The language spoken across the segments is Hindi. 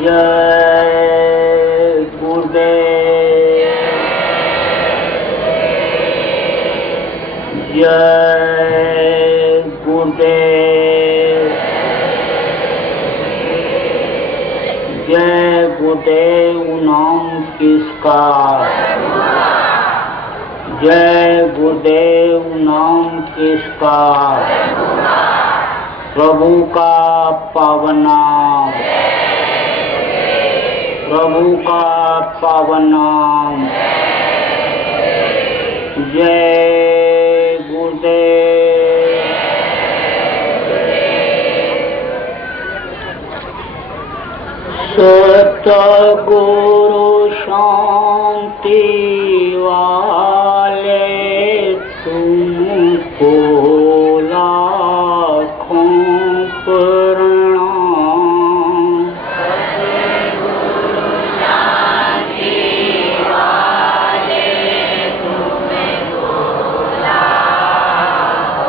जय गुरुदेव, जय गुरुदेव, जय गुरुदेव नाम किसका, जय गुरुदेव नाम किसका, प्रभु का पावन नाम, प्रभु का पावन नाम, जय गुरुदेव। सतगुरु शांति वाले तुमको लाखों प्रणाम, सतगुरु शांति वाले तुमको लाखों प्रणाम,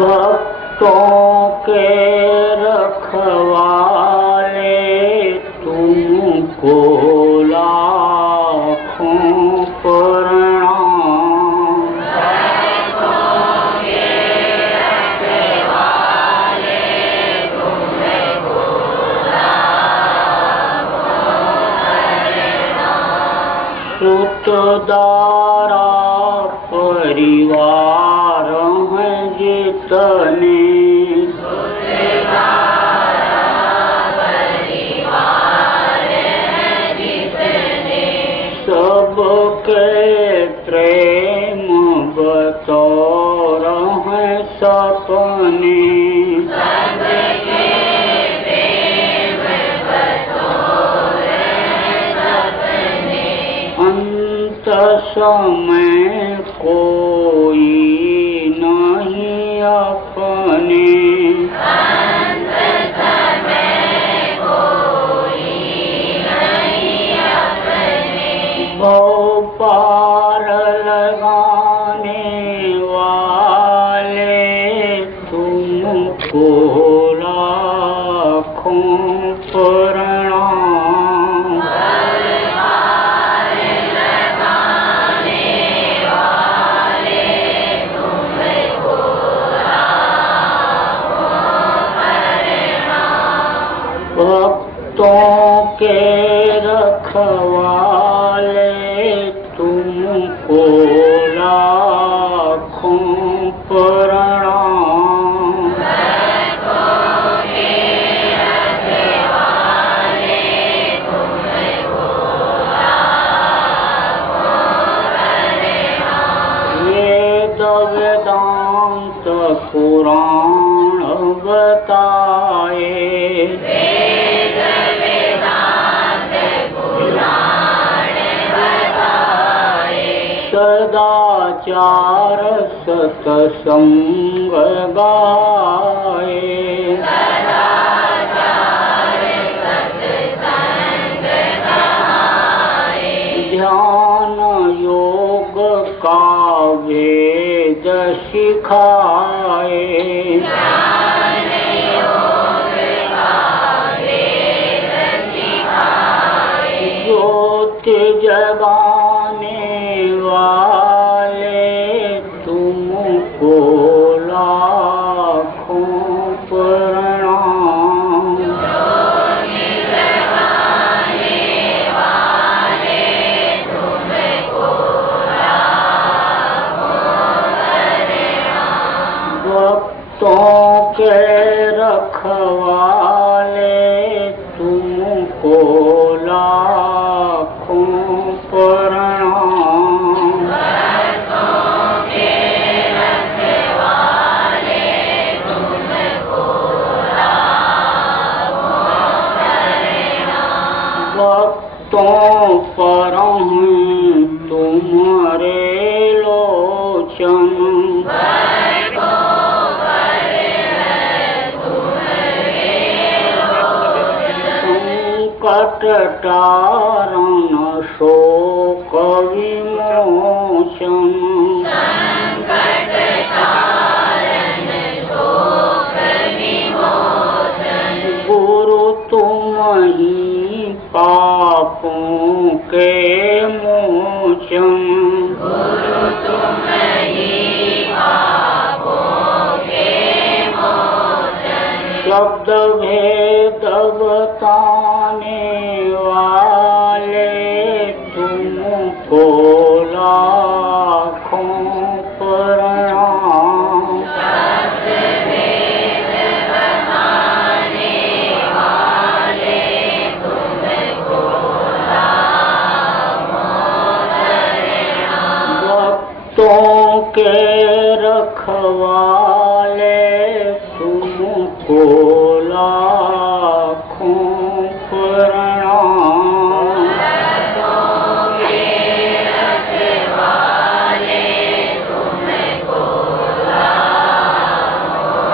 भक्तों के रखवाले तुमको लाखों प्रणाम, भक्तों के रखवाले तुमको लाखों प्रणाम, सुतदारा परिवार हैं जितने, सबके प्रेम बतौर हैं सपने, सबके प्रेम बतौर हैं सपने, अंत समय कोई नहीं अपने, अंत समय कोई नहीं अपने, भव पार लगाने वाले तुमको लाखों प्रणाम, पार लगाने वाले तुमको लाखों प्रणाम, भक्तों के रखवाले तुमको लाखों प्रणाम, भक्तों के रखवाले तुमको लाखों प्रणाम, वेद वेदांत पुराण बताए, वेद वेदांत पुराण बताए, सदाचार सत्संग गाए, सदाचार सत्संग गाए, ध्यान योग का वेद सिखाए, ज्ञान योग का वेद सिखाए, ज्योति जगाने वाले तुमको लाखों प्रणाम, ज्योति जगाने वाले तुमको लाखों प्रणाम, भक्तों के रखवाले तुमको लाखों प्रणाम, भक्तों के रखवाले तुमको लाखों प्रणाम, भक्तों पर हैं तुम्हारे लोचन, भक्तों पर है तुम्हारे लोचन, संकट टारण शोक विमोचन, संकट तारण शोक विमोचन, शब्द भेद बताने वाले तुमको लाखों प्रणाम। शब्द भेद बताने वाले तुमको लाखों प्रणाम। भक्तों के रखवाले तुमको लाखों प्रणाम। भक्तों के रखवाले तुमको लाखों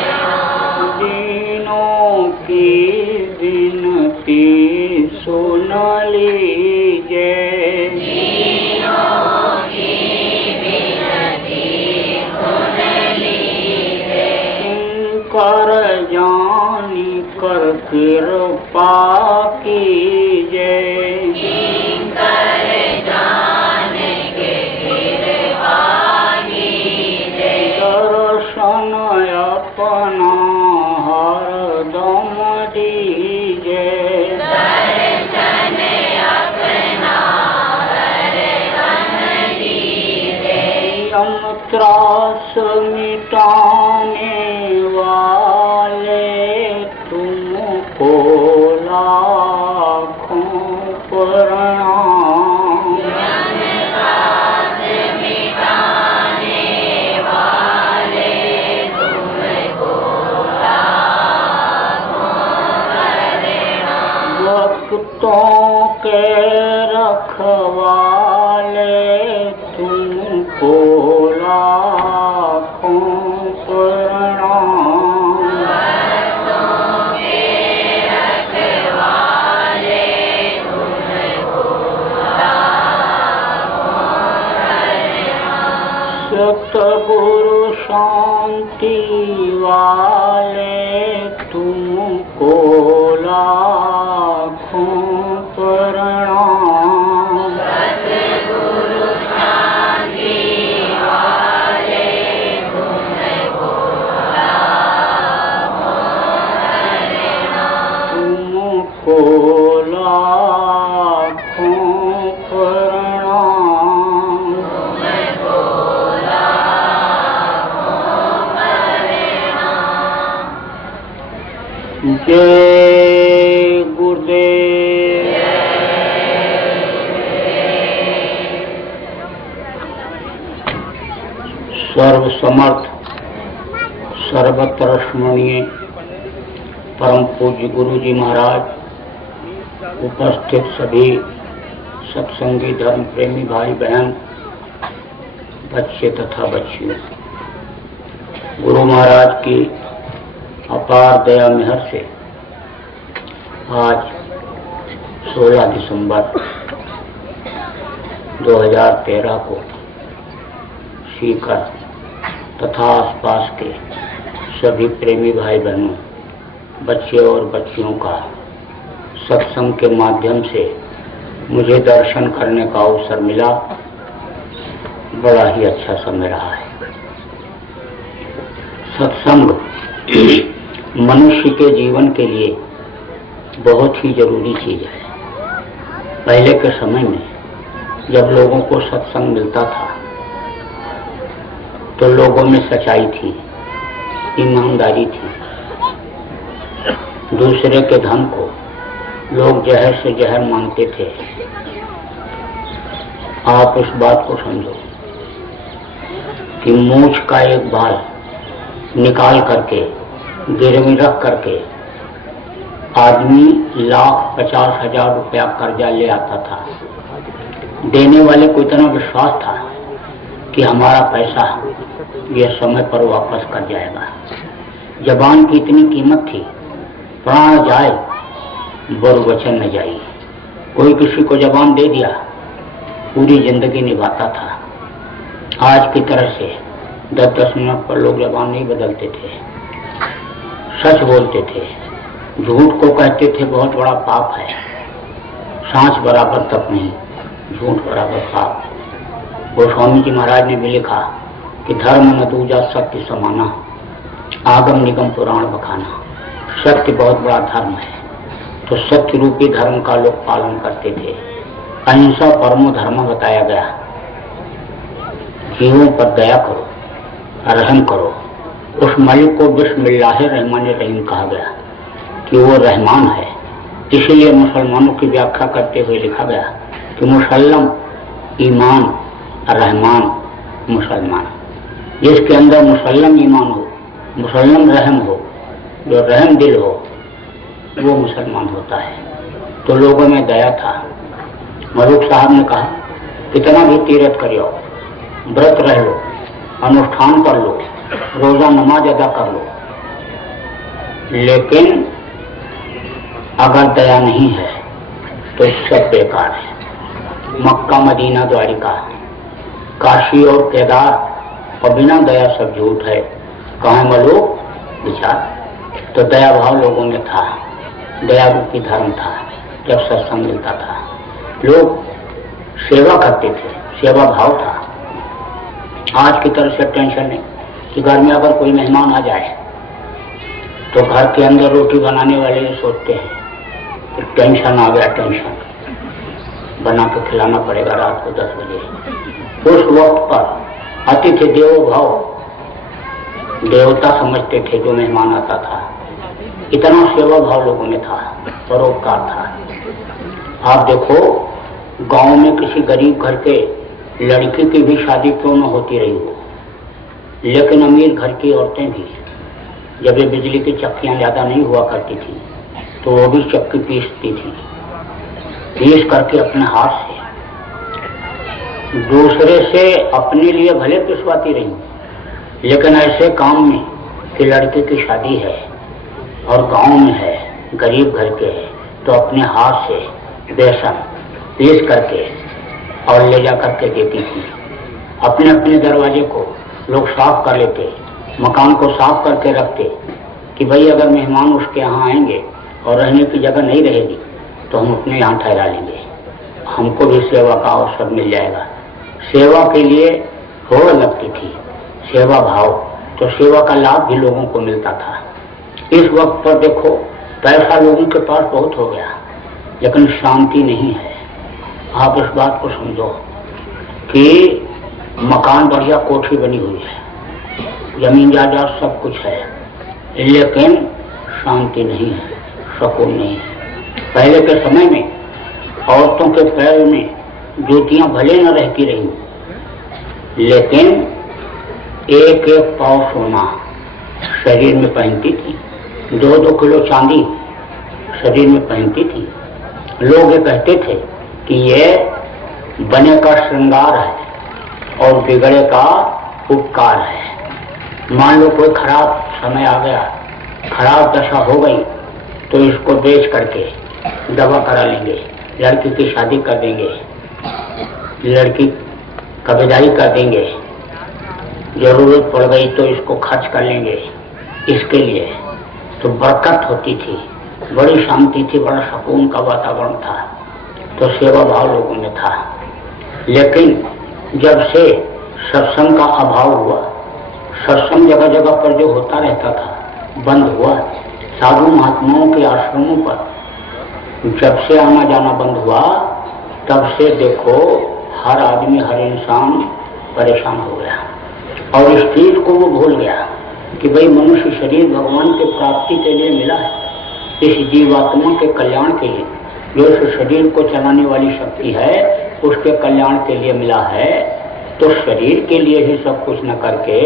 प्रणाम। दीनों की विनती सुन लीजिए। दीनों की विनती सुन लीजिए। कर जानी कर कृपा कीजिए। कर जाने के कृपा कीजिए। दर्शन अपना हरदम दीजिए। दर्शन अपना हरदम दीजिए। यम त्रास मिटाने वाले तुमको लाखों प्रणाम। यम त्रास मिटाने वाले तुमको लाखों प्रणाम। भक्तों के रखवाले तुमको लाखों प्रणाम। भक्तों के रखवाले तुमको लाखों प्रणाम। सतगुरु शांति वाले तुमको लाखों प्रणाम। सतगुरु शांति वाले तुमको लाखों प्रणाम। तुमको लाखों प्रणाम। तुमको लाखों प्रणाम। जय गुरुदेव। सर्व समर्थ सर्वत्र स्मरणीय परम पूज्य गुरु जी महाराज, उपस्थित सभी सत्संगी धर्म प्रेमी भाई बहन, बच्चे तथा बच्चियों, गुरु महाराज की अपार दया मेहर से आज 16 दिसंबर 2013 को सीकर तथा आसपास के सभी प्रेमी भाई बहनों, बच्चे और बच्चियों का सत्संग के माध्यम से मुझे दर्शन करने का अवसर मिला। बड़ा ही अच्छा समय रहा है। सत्संग मनुष्य के जीवन के लिए बहुत ही जरूरी चीज है। पहले के समय में जब लोगों को सत्संग मिलता था तो लोगों में सच्चाई थी, ईमानदारी थी। दूसरे के धन को लोग जहर से जहर मानते थे। आप इस बात को समझो कि मूंछ का एक बाल निकाल करके गिरवी रख करके आदमी 1,50,000 रुपया कर्जा ले आता था। देने वाले को इतना विश्वास था कि हमारा पैसा यह समय पर वापस कर जाएगा। जबान की इतनी कीमत थी, प्राण जाए बर वचन न जाए। कोई किसी को जबान दे दिया, पूरी जिंदगी निभाता था। आज की तरह से 10-10 मिनट पर लोग जबान नहीं बदलते थे, सच बोलते थे। झूठ को कहते थे बहुत बड़ा पाप है। सांस बराबर तप नहीं, झूठ बराबर पाप। गोस्वामी जी महाराज ने भी लिखा कि धर्म न दूजा सत्य समाना। आगम निगम पुराण बखाना। सत्य बहुत बड़ा धर्म है, तो सत्य रूपी धर्म का लोग पालन करते थे। अहिंसा परमो धर्म बताया गया। जीवों पर दया करो, रहम करो। उस मलिक को बिस्मिल्लाह रहमान रहीम कहा गया कि वो रहमान है। इसलिए मुसलमानों की व्याख्या करते हुए लिखा गया कि मुसल्लम ईमान, रहमान मुसलमान। जिसके अंदर मुसल्लम ईमान हो, मुसल्लम रहम हो, जो रहम दिल हो, वो मुसलमान होता है। तो लोगों में दया था। मरूक साहब ने कहा कितना भी तीरथ करियो, व्रत रह लो, अनुष्ठान कर लो, रोजा नमाज अदा कर लो, लेकिन अगर दया नहीं है तो सब बेकार है। मक्का, मदीना, द्वारिका, काशी और केदार और बिना दया सब झूठ है। कहाँ मलोक विचार। तो दया भाव लोगों में था, दया रूपी धर्म था। जब सत्संग मिलता था लोग सेवा करते थे, सेवा भाव था। आज की तरह से टेंशन नहीं कि घर में अगर कोई मेहमान आ जाए तो घर के अंदर रोटी बनाने वाले ये सोचते हैं कि टेंशन आ गया, टेंशन बना के खिलाना पड़ेगा रात को 10 बजे। उस वक्त पर अतिथि देवो भाव, देवता समझते थे जो मेहमान आता था। इतना सेवा भाव लोगों में था, परोपकार था। आप देखो गांव में किसी गरीब घर के लड़की की भी शादी क्यों न होती रही हो, लेकिन अमीर घर की औरतें भी, जब ये बिजली की चक्कियां ज्यादा नहीं हुआ करती थी तो वो भी चक्की पीसती थी। पीस करके अपने हाथ से दूसरे से अपने लिए भले पिसवाती रही, लेकिन ऐसे काम में कि लड़के की शादी है और गांव में है, गरीब घर के है, तो अपने हाथ से बेसन पीस करके और ले जा करके देती थी। अपने अपने दरवाजे को लोग साफ कर लेते, मकान को साफ करके रखते कि भाई अगर मेहमान उसके यहाँ आएंगे और रहने की जगह नहीं रहेगी तो हम अपने यहाँ ठहरा लेंगे, हमको भी सेवा का अवसर मिल जाएगा। सेवा के लिए होड़ लगती थी, सेवा भाव, तो सेवा का लाभ भी लोगों को मिलता था। इस वक्त पर देखो पैसा लोगों के पास बहुत हो गया, लेकिन शांति नहीं है। आप इस बात को समझो कि मकान बढ़िया, कोठी बनी हुई है, जमीन जायदाद सब कुछ है, लेकिन शांति नहीं है, सुकून नहीं है। पहले के समय में औरतों के पैर में जूतियां भले न रहती रही, लेकिन एक एक पाव सोना शरीर में पहनती थी, 2-2 किलो चांदी शरीर में पहनती थी। लोग ये कहते थे कि ये बने का श्रृंगार है और बिगड़े का उपकार है। मान लो कोई खराब समय आ गया, खराब दशा हो गई, तो इसको बेच करके दवा करा लेंगे, लड़की की शादी कर देंगे, लड़की का विदाई कर देंगे, जरूरत पड़ गई तो इसको खर्च कर लेंगे। इसके लिए तो बरकत होती थी, बड़ी शांति थी, बड़ा सुकून का वातावरण था, तो सेवा भाव लोगों में था। लेकिन जब से सत्संग का अभाव हुआ, सत्संग जगह जगह पर जो होता रहता था बंद हुआ, साधु महात्माओं के आश्रमों पर जब से आना जाना बंद हुआ, तब से देखो हर आदमी, हर इंसान परेशान हो गया और इस चीज को वो भूल गया कि भाई मनुष्य शरीर भगवान के प्राप्ति के लिए मिला है, इस जीवात्मा के कल्याण के लिए। जो इस शरीर को चलाने वाली शक्ति है उसके कल्याण के लिए मिला है, तो शरीर के लिए ही सब कुछ न करके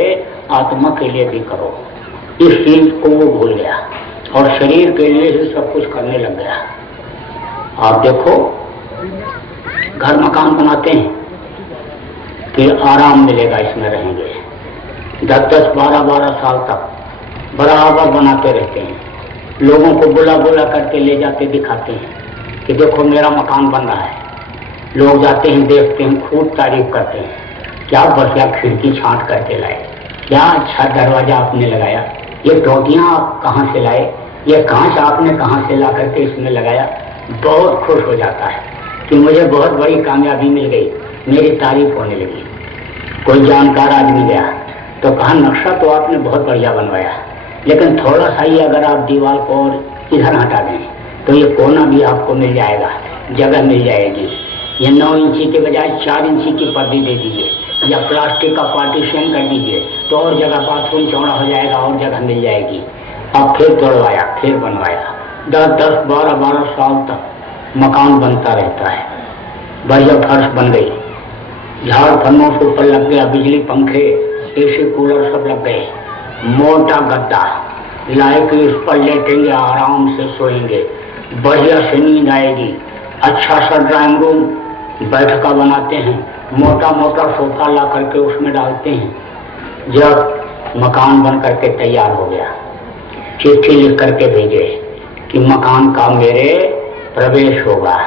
आत्मा के लिए भी करो। इस चीज को वो भूल गया और शरीर के लिए ही सब कुछ करने लग गया। आप देखो घर मकान बनाते हैं कि आराम मिलेगा, इसमें रहेंगे, 10-10, 12-12 साल तक बराबर बनाते रहते हैं। लोगों को बुला बुला करके ले जाते, दिखाते हैं कि देखो मेरा मकान बन रहा है। लोग जाते हैं, देखते हैं, खूब तारीफ करते हैं, क्या बढ़िया खिड़की छांट करके लाए, क्या अच्छा दरवाजा आपने लगाया, ये टोटियां आप कहाँ से लाए, ये कांच आपने कहाँ से ला करके इसमें लगाया। बहुत खुश हो जाता है कि मुझे बहुत बड़ी कामयाबी मिल गई, मेरी तारीफ होने लगी। कोई जानकार आदमी गया तो कहा नक्शा तो आपने बहुत बढ़िया बनवाया, लेकिन थोड़ा सा ही अगर आप दीवार को और इधर हटा दें तो ये कोना भी आपको मिल जाएगा, जगह मिल जाएगी। ये 9 इंची के बजाय 4 इंची की पर्दी दे दीजिए या प्लास्टिक का पार्टीशन कर दीजिए तो और जगह, बाथरूम चौड़ा हो जाएगा और जगह मिल जाएगी। अब फिर तोड़वाया, फिर बनवाया, 10-10, 12-12 साल तक मकान बनता रहता है। बढ़िया फर्श बन गई, झाड़ फन्नों से ऊपर लग गया, बिजली पंखे एसी कूलर सब लग गए, मोटा गद्दा लाइक इस पर लेटेंगे, आराम से सोएंगे, बढ़िया से नींद आएगी। अच्छा सा ड्राइंग रूम बैठका बनाते हैं, मोटा मोटा सोफा ला करके उसमें डालते हैं। जब मकान बन करके तैयार हो गया, चिट्ठी लिख करके भेजे कि मकान का मेरे प्रवेश होगा,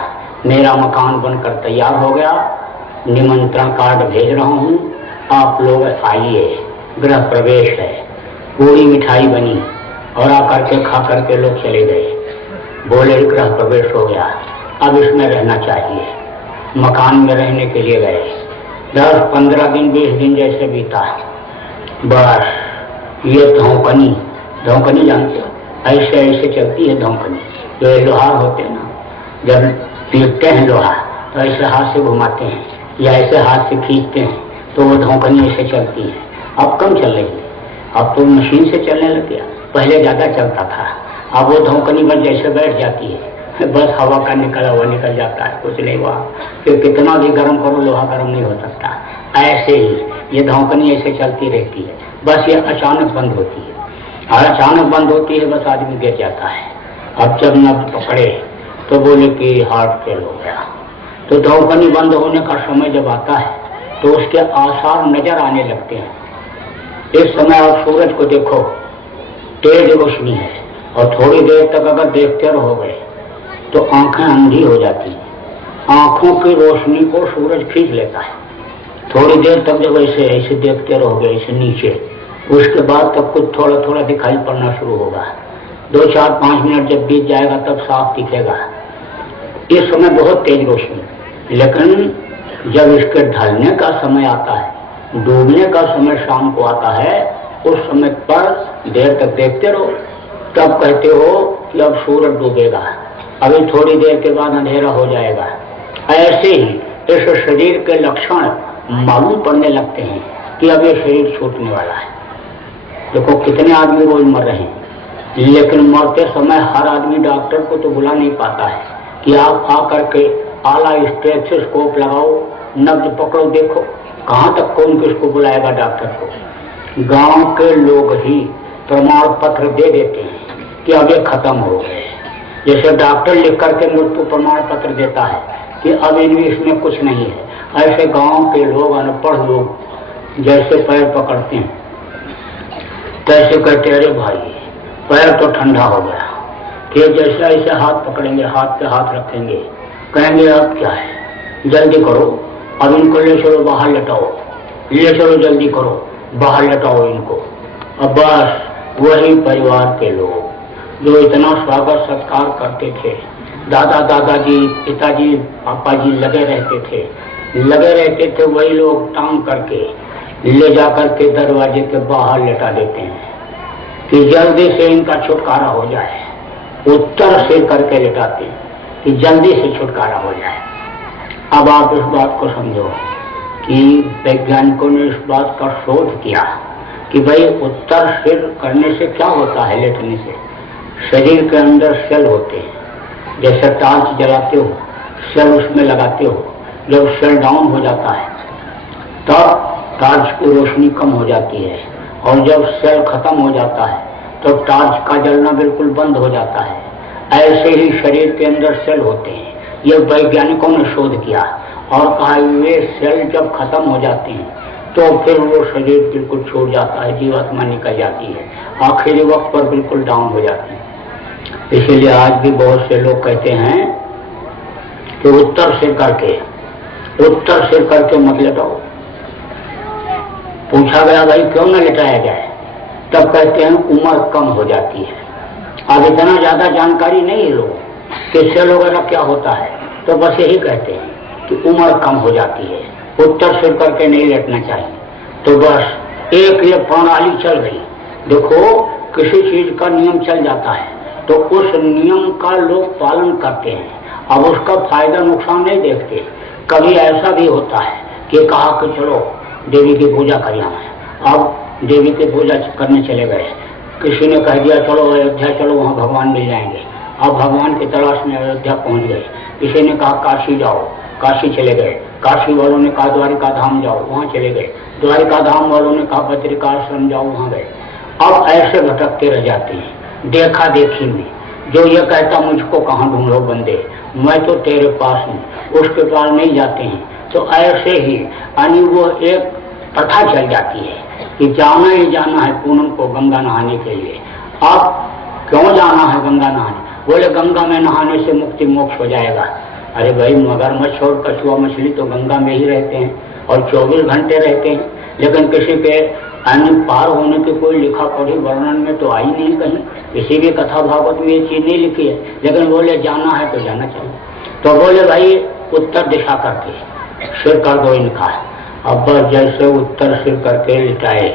मेरा मकान बनकर तैयार हो गया, निमंत्रण कार्ड भेज रहा हूँ, आप लोग आइए, गृह प्रवेश है। पूरी मिठाई बनी और आकर के खा करके लोग चले गए। बोले गृह प्रवेश हो गया, अब इसमें रहना चाहिए। मकान में रहने के लिए गए, 10-15 दिन 20 दिन जैसे बीता, बस ये धौंकनी जानते हो, ऐसे ऐसे चलती है धौंकनी। जो लोहार होते हैं ना, जब पीटते हैं लोहा तो ऐसे हाथ से घुमाते हैं या ऐसे हाथ से खींचते हैं तो वो धौंकनी ऐसे चलती है। अब कम चल रही है, अब तो मशीन से चलने लग गया, पहले ज्यादा चलता था। अब वो धौंकनी बस जैसे बैठ जाती है, बस हवा का निकला हुआ निकल जाता है, कुछ नहीं हुआ। फिर कितना भी गर्म करो लोहा गर्म नहीं हो सकता। ऐसे ही ये धौंकनी ऐसे चलती रहती है, बस ये अचानक बंद होती है, और अचानक बंद होती है, बस आदमी गिर जाता है। अब जब नब्ज पकड़े तो बोले कि हार्ट फेल हो गया। तो धौंकनी बंद होने का समय जब आता है तो उसके आसार नजर आने लगते हैं। इस समय आप सूरज को देखो, तेज रोशनी है, और थोड़ी देर तक अगर देखते रहोगे तो आंखें अंधी हो जाती हैं। आंखों की रोशनी को सूरज खींच लेता है। थोड़ी देर तक जब ऐसे ऐसे देखते रहोगे, ऐसे नीचे, उसके बाद तब कुछ थोड़ा थोड़ा दिखाई पड़ना शुरू होगा। 2-4-5 मिनट जब बीत जाएगा तब साफ दिखेगा। इस समय बहुत तेज रोशनी, लेकिन जब इसके ढलने का समय आता है, डूबने का समय शाम को आता है, उस समय पर देर तक देखते रहो, तब कहते हो कि अब सूरज डूबेगा, अभी थोड़ी देर के बाद अंधेरा हो जाएगा। ऐसे ही इस शरीर के लक्षण मालूम पड़ने लगते हैं कि अब ये शरीर छूटने वाला है। देखो कितने आदमी रोज मर रहे हैं, लेकिन मरते समय हर आदमी डॉक्टर को तो बुला नहीं पाता है कि आप आकर के आला स्टेथोस्कोप लगाओ, नब्ज पकड़ो, देखो। कहाँ तक कौन किसको बुलाएगा डॉक्टर को? गांव के लोग ही प्रमाण पत्र दे देते हैं कि अब ये खत्म हो गए। जैसे डॉक्टर लिख करके मुझको प्रमाण पत्र देता है कि अब इसमें कुछ नहीं है, ऐसे गांव के लोग, अनपढ़ लोग जैसे पैर पकड़ते हैं तैसे कहते अरे भाई पैर तो ठंडा हो गया। फिर जैसे ऐसे हाथ पकड़ेंगे, हाथ पे हाथ रखेंगे, कहेंगे अब क्या है, जल्दी करो, अब इनको ले चलो बाहर लटाओ, ले चलो जल्दी करो, बाहर लटाओ इनको। अब बस वही परिवार के लोग जो इतना स्वागत सत्कार करते थे, दादा दादाजी, पिताजी, पापा जी लगे रहते थे, वही लोग टांग करके ले जाकर के दरवाजे के बाहर लटा देते हैं कि जल्दी से इनका छुटकारा हो जाए। उत्तर से करके लेटाते हैं कि जल्दी से छुटकारा हो जाए। अब आप इस बात को समझो कि वैज्ञानिकों ने इस बात का शोध किया कि भाई उत्तर सिर करने से क्या होता है, लेटने से शरीर के अंदर सेल होते हैं, जैसे टॉर्च जलाते हो, सेल उसमें लगाते हो, जब सेल डाउन हो जाता है तब टॉर्च की रोशनी कम हो जाती है, और जब सेल खत्म हो जाता है तो टॉर्च का जलना बिल्कुल बंद हो जाता है। ऐसे ही शरीर के अंदर सेल होते हैं। ये वैज्ञानिकों ने शोध किया और कहा वे सेल जब खत्म हो जाते हैं तो फिर वो शरीर बिल्कुल छूट जाता है, जीवात्मा निकल जाती है, आखिरी वक्त पर बिल्कुल डाउन हो जाती है। इसीलिए आज भी बहुत से लोग कहते हैं कि उत्तर सिर करके मत लेटाओ। पूछा गया भाई क्यों न लेटाया जाए, तब कहते हैं उम्र कम हो जाती है। अब इतना ज्यादा जानकारी नहीं है लोगों कि सेल वगैरह क्या होता है, तो बस यही कहते हैं कि उम्र कम हो जाती है, उत्तर सिर करके नहीं लेटना चाहिए। तो बस एक ये प्रणाली चल गई। देखो किसी चीज का नियम चल जाता है तो उस नियम का लोग पालन करते हैं, अब उसका फायदा नुकसान नहीं देखते। कभी ऐसा भी होता है कि कहा कि चलो देवी की पूजा करिए, अब देवी की पूजा करने चले गए, किसी ने कह दिया चलो अयोध्या चलो वहाँ भगवान मिल जाएंगे, अब भगवान की तलाश में अयोध्या पहुँच गए। किसी ने कहा काशी जाओ, काशी चले गए, काशी वालों ने कहा द्वारिका धाम जाओ, वहाँ चले गए, द्वारिका धाम वालों ने कहा बद्रिकाश्रम जाओ, वहाँ गए। अब ऐसे भटकते रह जाते हैं देखा देखी में। जो ये कहता मुझको कहाँ ढूंढो बंदे, मैं तो तेरे पास हूँ, उसके पास नहीं जाते हैं। तो ऐसे ही यानी वो एक प्रथा चल जाती है कि जाना ही जाना है पूनम को गंगा नहाने के लिए। अब क्यों जाना है गंगा नहाने? बोले गंगा में नहाने से मुक्ति मोक्ष हो जाएगा। अरे भाई मगरमच्छ और कछुआ मछली तो गंगा में ही रहते हैं और 24 घंटे रहते हैं, लेकिन किसी के अन्य पार होने की कोई लिखा पढ़ी वर्णन में तो आई नहीं कहीं, किसी भी कथा भागवत में ये चीज नहीं लिखी है। लेकिन बोले जाना है तो जाना चाहिए। तो बोले भाई उत्तर दिशा करके सिर कर दो इनका। अब बस जैसे उत्तर सिर करके लिटाए,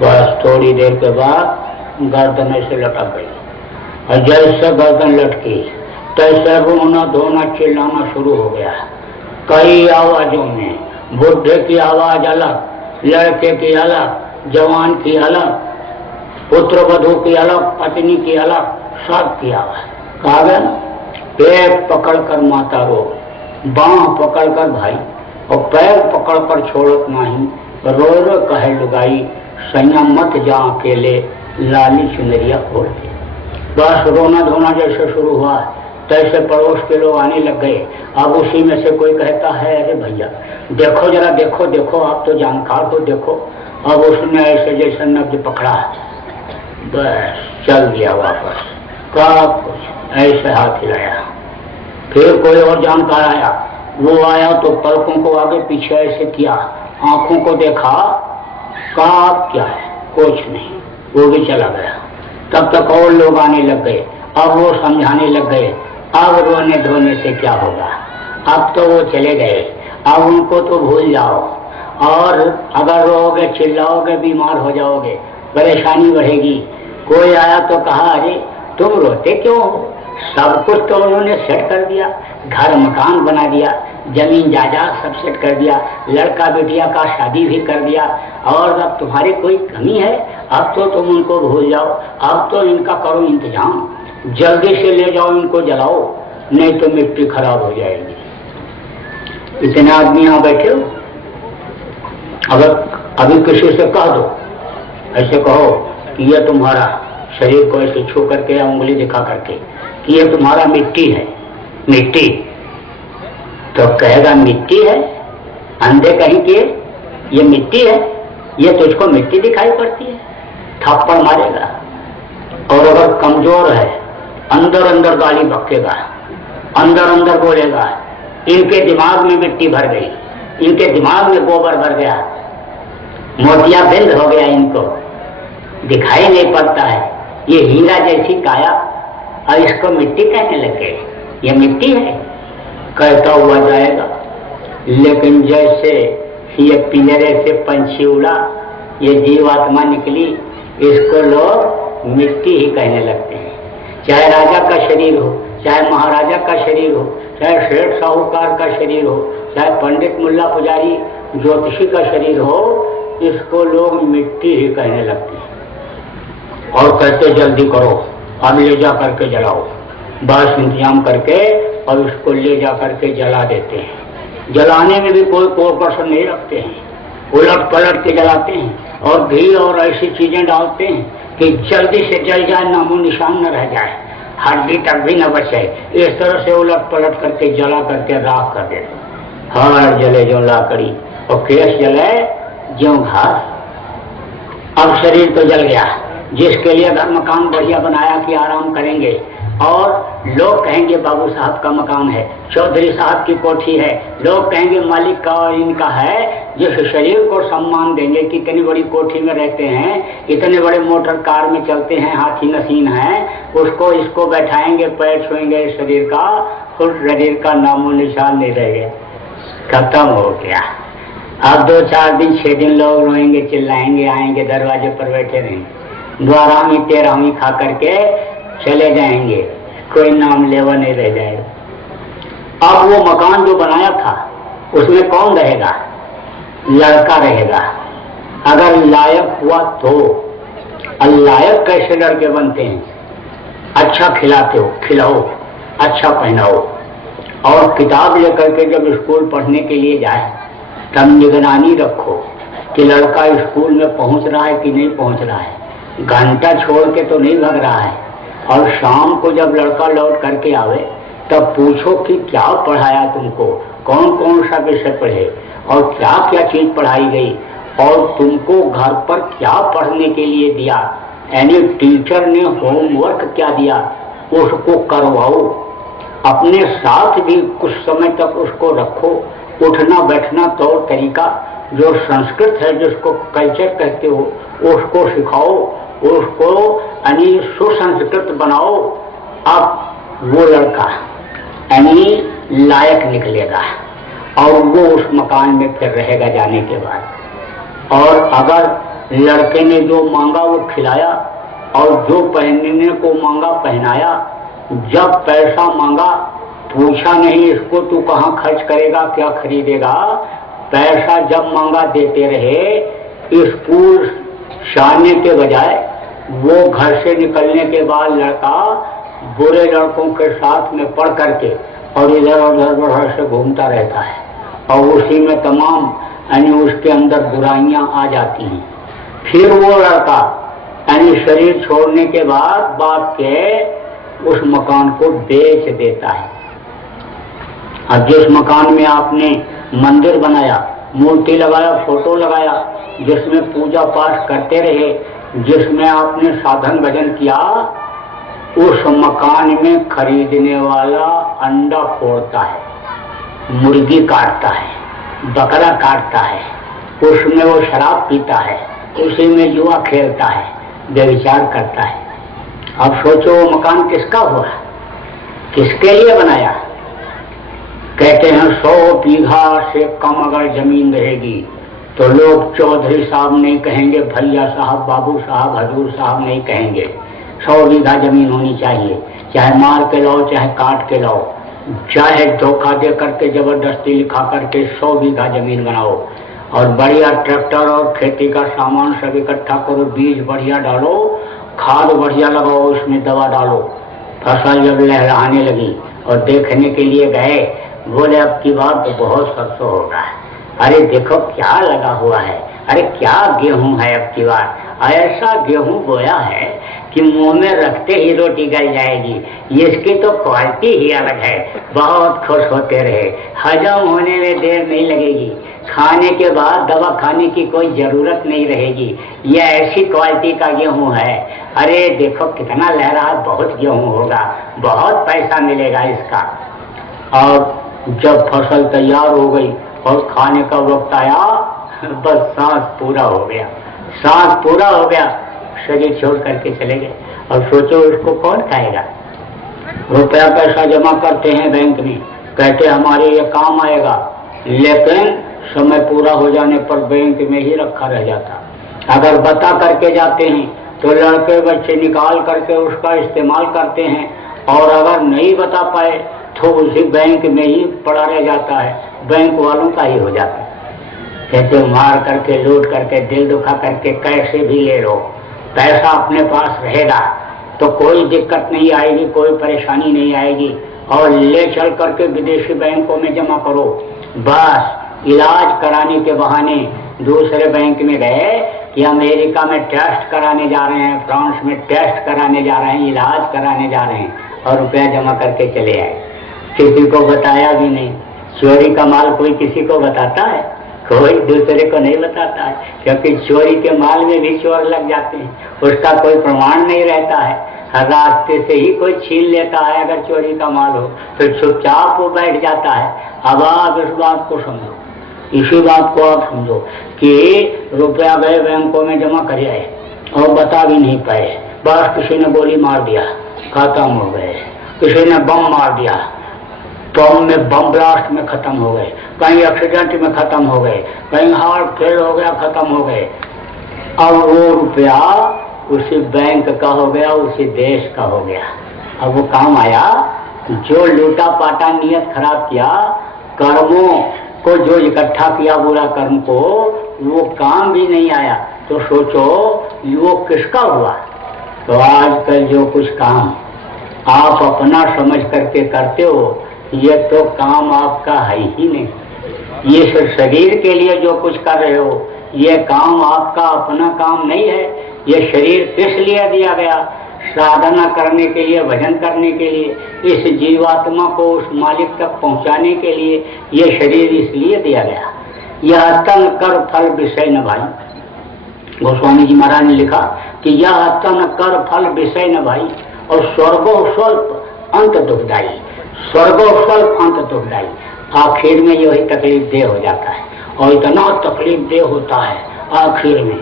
बस थोड़ी देर के बाद गर्दन ऐसे लटक गई और जैसे गर्दन लटकी तैसे रोना धोना चिल्लाना शुरू हो गया कई आवाजों में। बुढ़े की आवाज अलग, लड़के की अलग, जवान की अलग, पुत्र वधू की अलग, पत्नी की अलग, सब की आवाज। कहा गया पेट पकड़कर माता रो, बांह पकड़कर भाई और पैर पकड़कर छोड़त नहीं, रो रो कहे लुगाई सैया मत जा अकेले लाली चुनरिया खोल के। बस रोना धोना जैसे शुरू हुआ तैसे पड़ोस के लोग आने लग गए। अब उसी में से कोई कहता है अरे भैया देखो जरा देखो देखो आप तो जानकार हो देखो। अब उसने ऐसे जैसे नब्ज पकड़ा, बस चल दिया वापस। कब कुछ ऐसे हाथ हिलाया, फिर कोई और जानकार आया, वो आया तो पलकों को आगे पीछे ऐसे किया, आंखों को देखा, कहा क्या है कुछ नहीं, वो भी चला गया। तब तक और लोग आने लग गए, अब वो समझाने लग गए अब रोने धोने से क्या होगा, अब तो वो चले गए, अब उनको तो भूल जाओ, और अगर रोओगे चिल्लाओगे बीमार हो जाओगे, परेशानी बढ़ेगी। कोई आया तो कहा अरे तुम रोते क्यों हो, सब कुछ तो उन्होंने सेट कर दिया, घर मकान बना दिया, जमीन जायदाद सब सेट कर दिया, लड़का बेटिया का शादी भी कर दिया, और अब तुम्हारी कोई कमी है, अब तो तुम उनको भूल जाओ, अब तो इनका करो इंतजाम, जल्दी से ले जाओ इनको जलाओ, नहीं तो मिट्टी खराब हो जाएगी। इतने आदमी यहाँ बैठे हो, अगर अभी किसी से कह दो, ऐसे कहो कि ये तुम्हारा शरीर को ऐसे छू करके या उंगली दिखा करके कि ये तुम्हारा मिट्टी है, मिट्टी, तो कहेगा मिट्टी है, अंधे कहीं के ये मिट्टी है, ये तुझको मिट्टी दिखाई पड़ती है, थप्पड़ मारेगा। और अगर कमजोर है अंदर अंदर गाली बकेगा, अंदर अंदर बोलेगा इनके दिमाग में मिट्टी भर गई, इनके दिमाग में गोबर भर गया, मोतियाबिंद हो गया, इनको दिखाई नहीं पड़ता है, ये हीरा जैसी काया, और इसको मिट्टी कहने लगे, ये मिट्टी है, कहता हुआ जाएगा। लेकिन जैसे ये पिंजरे से पंछी उड़ा, ये जीवात्मा निकली, इसको लोग मिट्टी ही कहने लगते हैं। चाहे राजा का शरीर हो, चाहे महाराजा का शरीर हो, चाहे सेठ साहूकार का शरीर हो, चाहे पंडित मुल्ला पुजारी ज्योतिषी का शरीर हो, इसको लोग मिट्टी ही कहने लगते हैं। और कहते जल्दी करो, अब ले जा करके जलाओ, बस इंतजाम करके और उसको ले जा करके जला देते हैं। जलाने में भी कोई कोऑपरेशन नहीं रखते हैं, उलट पलट के जलाते हैं और घी और ऐसी चीजें डालते हैं कि जल्दी से जल जाए, नामो निशान न रह जाए, हड्डी तक भी न बचे। इस तरह से उलट पलट करके जला करके राख कर देते। हार जले जो लाकड़ी और केस जले जो घास। अब शरीर तो जल गया, जिसके लिए घर मकान बढ़िया बनाया कि आराम करेंगे, और लोग कहेंगे बाबू साहब का मकान है, चौधरी साहब की कोठी है, लोग कहेंगे मालिक का और इनका है। जिस शरीर को सम्मान देंगे कि इतनी बड़ी कोठी में रहते हैं, इतने बड़े मोटर कार में चलते हैं, हाथी नसीन है, उसको इसको बैठाएंगे, पैर छुएंगे शरीर का, खुद शरीर का नामो निशान नहीं रहेगा, खत्म हो गया। अब 2-4 दिन 6 दिन लोग रोएंगे चिल्लाएंगे, आएंगे दरवाजे पर बैठे रहेंगे, 12वीं 13वीं खा करके चले जाएंगे, कोई नाम लेवा नहीं रह जाएगा। अब वो मकान जो बनाया था उसमें कौन रहेगा? लड़का रहेगा। अगर लायक हुआ तो। अलायक कैसे लड़के बनते हैं? अच्छा खिलाते हो, खिलाओ, अच्छा पहनाओ, और किताब लेकर के जब स्कूल पढ़ने के लिए जाए तब निगरानी रखो कि लड़का स्कूल में पहुंच रहा है कि नहीं पहुंच रहा है, घंटा छोड़ के तो नहीं भाग रहा है। और शाम को जब लड़का लौट करके आवे तब पूछो कि क्या पढ़ाया तुमको, कौन कौन सा विषय पढ़े और क्या क्या चीज पढ़ाई गई, और तुमको घर पर क्या पढ़ने के लिए दिया, यानी टीचर ने होमवर्क क्या दिया, उसको करवाओ। अपने साथ भी कुछ समय तक उसको रखो। उठना बैठना तौर तरीका जो संस्कृत है, जिसको कल्चर कहते हो, उसको सिखाओ, उसको यानी सुसंस्कृत बनाओ। अब वो लड़का यानी लायक निकलेगा और वो उस मकान में फिर रहेगा जाने के बाद। और अगर लड़के ने जो मांगा वो खिलाया और जो पहनने को मांगा पहनाया, जब पैसा मांगा पूछा नहीं इसको तू कहाँ खर्च करेगा, क्या खरीदेगा, पैसा जब मांगा देते रहे। स्कूल जाने के बजाय वो घर से निकलने के बाद लड़का बुरे लड़कों के साथ में पढ़ करके और इधर उधर से घूमता रहता है और उसी में तमाम यानी उसके अंदर बुराइयां आ जाती हैं। फिर वो लड़का यानी शरीर छोड़ने के बाद बाप के उस मकान को बेच देता है। अब जिस मकान में आपने मंदिर बनाया, मूर्ति लगाया, फोटो लगाया, जिसमें पूजा पाठ करते रहे, जिसमें आपने साधन भजन किया, उस मकान में खरीदने वाला अंडा फोड़ता है, मुर्गी काटता है, बकरा काटता है, उसमें वो शराब पीता है, उसी में जुआ खेलता है, व्यभिचार करता है। अब सोचो वो मकान किसका हुआ, किसके लिए बनाया? कहते हैं 100 बीघा से कम अगर जमीन रहेगी तो लोग चौधरी साहब नहीं कहेंगे, भैया साहब, बाबू साहब, हजूर साहब नहीं कहेंगे। 100 बीघा जमीन होनी चाहिए, चाहे मार के लाओ चाहे काट के लाओ, चाहे धोखा दे करके जबरदस्ती लिखा करके 100 बीघा जमीन बनाओ और बढ़िया ट्रैक्टर और खेती का सामान सब इकट्ठा करो, बीज बढ़िया डालो, खाद बढ़िया लगाओ, उसमें दवा डालो। फसल जब लहराने लगी और देखने के लिए गए, बोले अब की बात तो बहुत सरसों होगा। अरे देखो क्या लगा हुआ है, अरे क्या गेहूं है अब की बार, ऐसा गेहूं बोया है कि मुंह में रखते ही रोटी गल जाएगी, इसकी तो क्वालिटी ही अलग है। बहुत खुश होते रहे, हजम होने में देर नहीं लगेगी, खाने के बाद दवा खाने की कोई जरूरत नहीं रहेगी, यह ऐसी क्वालिटी का गेहूं है। अरे देखो कितना लहरा, बहुत गेहूं होगा, बहुत पैसा मिलेगा इसका। और जब फसल तैयार हो गई और खाने का वक्त आया, बस सांस पूरा हो गया, सांस पूरा हो गया, शरीर छोड़ करके चले गए। और सोचो इसको कौन खाएगा? रुपया पैसा जमा करते हैं बैंक में, कहते हमारे ये काम आएगा, लेकिन समय पूरा हो जाने पर बैंक में ही रखा रह जाता। अगर बता करके जाते हैं तो लड़के बच्चे निकाल करके उसका इस्तेमाल करते हैं, और अगर नहीं बता पाए तो उसी बैंक में ही पड़ा रह जाता है, बैंक वालों का ही हो जाता है। कहते मार करके लूट करके दिल दुखा करके कैसे भी ले लो, पैसा अपने पास रहेगा तो कोई दिक्कत नहीं आएगी, कोई परेशानी नहीं आएगी, और ले चल करके विदेशी बैंकों में जमा करो। बस इलाज कराने के बहाने दूसरे बैंक में गए कि अमेरिका में टेस्ट कराने जा रहे हैं, फ्रांस में टेस्ट कराने जा रहे हैं, इलाज कराने जा रहे हैं, और रुपया जमा करके चले आए। किसी को बताया भी नहीं। चोरी का माल कोई किसी को बताता है? कोई दूसरे को नहीं बताता है, क्योंकि चोरी के माल में भी चोर लग जाते हैं, उसका कोई प्रमाण नहीं रहता है। रास्ते से ही कोई छीन लेता है, अगर चोरी का माल हो तो चुपचाप वो बैठ जाता है। अब आप इस बात को समझो, इसी बात को आप समझो कि रुपया गए बैंकों में जमा कर आए और बता भी नहीं पाए, बस किसी ने गोली मार दिया, खत्म हो गए। किसी ने बम मार दिया, बम में बम ब्लास्ट में खत्म हो गए, कहीं एक्सीडेंट में खत्म हो गए, कहीं हार्ट फेल हो गया, खत्म हो गए। अब वो रुपया उसी बैंक का हो गया, उसी देश का हो गया। अब वो काम आया जो लूटा पाटा नियत खराब किया, कर्मों को जो इकट्ठा किया बुरा कर्म को, वो काम भी नहीं आया। तो सोचो वो किसका हुआ। तो आजकल जो कुछ काम आप अपना समझ करके करते हो, ये तो काम आपका है ही नहीं। ये शरीर के लिए जो कुछ कर रहे हो, ये काम आपका अपना काम नहीं है। ये शरीर किस लिए दिया गया? साधना करने के लिए, भजन करने के लिए, इस जीवात्मा को उस मालिक तक पहुंचाने के लिए ये शरीर इसलिए दिया गया। यह तन कर फल विषय न भाई। गोस्वामी जी महाराज ने लिखा कि यह तन कर फल विषय न भाई, और स्वर्गो स्वल्प अंत दुखदाई। स्वर्गो स्वल्प अंत दुखदाई, आखिर में यही तकलीफ दे हो जाता है। और इतना तकलीफ दे होता है आखिर में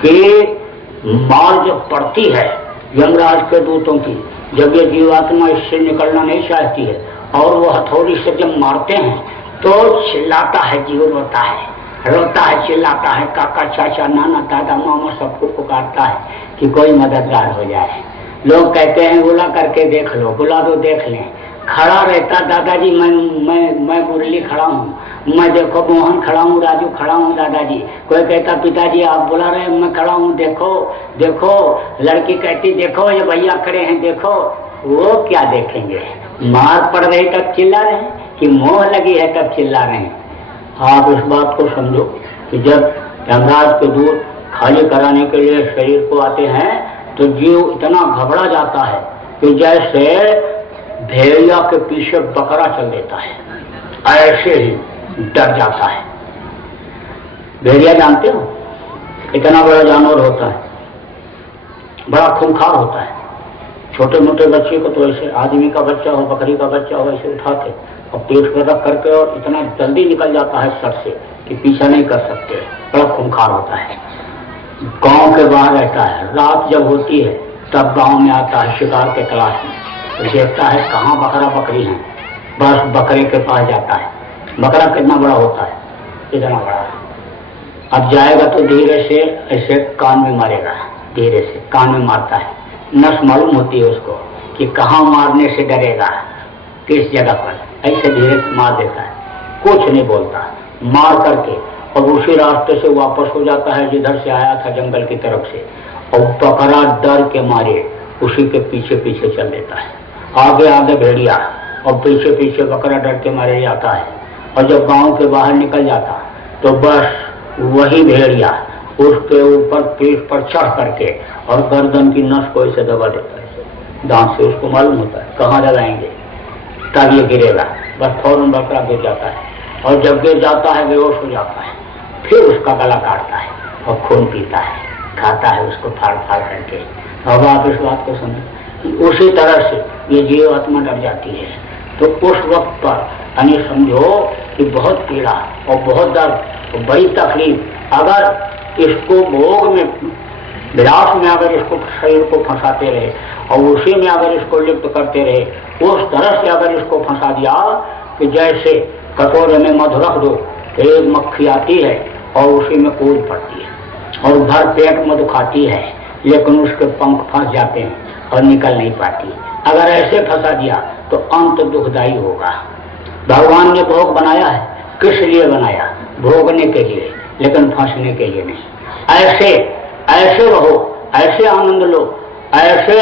कि मार जब पड़ती है यमराज के दूतों की, जब ये जीवात्मा इससे निकलना नहीं चाहती है और वो हथौड़ी से जब मारते हैं तो चिल्लाता है, जीव रोता है, चिल्लाता है, काका चाचा नाना दादा मामा सबको पुकारता है कि कोई मददगार हो जाए। लोग कहते हैं बुला करके देख लो, बुला दो देख लें। खड़ा रहता दादाजी, मैं मुरली खड़ा हूँ, मैं देखो मोहन खड़ा हूँ, राजू खड़ा हूँ दादाजी। कोई कहता पिताजी आप बुला रहे हैं, मैं खड़ा हूँ, देखो देखो। लड़की कहती देखो ये भैया खड़े हैं देखो। वो क्या देखेंगे? मार पड़ रही तब चिल्ला रहे हैं कि मोह लगी है तब चिल्ला रहे हैं। आप इस बात को समझो कि जब यमराज के दूत खाली कराने के लिए शरीर को आते हैं तो जीव इतना घबरा जाता है कि जैसे भेड़िया के पीछे बकरा चल देता है, ऐसे ही डर जाता है। भेड़िया जानते हो इतना बड़ा जानवर होता है, बड़ा खूंखार होता है। छोटे मोटे बच्चे को तो ऐसे, आदमी का बच्चा हो, बकरी का बच्चा हो, ऐसे उठाते और पेट पर रख करके और इतना जल्दी निकल जाता है सर से कि पीछा नहीं कर सकते। बड़ा खूंखार होता है। गांव के बाहर रहता है, रात जब होती है तब गांव में आता है शिकार के तलाश में, तो देखता है कहाँ बकरा बकरी है, बस बकरे के पास जाता है। बकरा कितना बड़ा होता है? इतना बड़ा। अब जाएगा तो धीरे से ऐसे कान में मारेगा, धीरे से कान में मारता है। नस मालूम होती है उसको कि कहाँ मारने से डरेगा, किस जगह पर, ऐसे धीरे मार देता है। कुछ नहीं बोलता, मार करके और उसी रास्ते से वापस हो जाता है जिधर से आया था, जंगल की तरफ से। और बकरा डर के मारे उसी के पीछे पीछे चल देता है। आगे आगे भेड़िया और पीछे पीछे बकरा डर के मारे जाता है। और जब गांव के बाहर निकल जाता तो बस वही भेड़िया उसके ऊपर पीठ पर चढ़ करके और गर्दन की नस को ऐसे दबा देता है दांत से। उसको मालूम होता है कहाँ लगाएंगे तब ये गिरेगा, बस फौरन बकरा गिर जाता है। और जब गिर जाता है बेहोश हो जाता है, फिर उसका गला काटता है और खून पीता है, खाता है उसको फाड़ फाड़ करके। अब आप इस बात को समझ, उसी तरह से ये जीव आत्मा डर जाती है। तो उस वक्त पर यानी समझो कि बहुत पीड़ा और बहुत दर्द और बड़ी तकलीफ, अगर इसको भोग में विलास में अगर इसको शरीर को फंसाते रहे और उसी में अगर इसको लिप्त करते रहे, उस तरह से अगर इसको फंसा दिया कि जैसे कटोरे में मधु रख दो तो एक मक्खी आती है और उसी में कूद पड़ती है और भर पेट मधु खाती है, लेकिन उसके पंख फंस जाते हैं और निकल नहीं पाती। अगर ऐसे फंसा दिया तो अंत दुखदायी होगा। भगवान ने भोग बनाया है, किस लिए बनाया? भोगने के लिए, लेकिन फंसने के लिए नहीं। ऐसे ऐसे रहो, ऐसे आनंद लो, ऐसे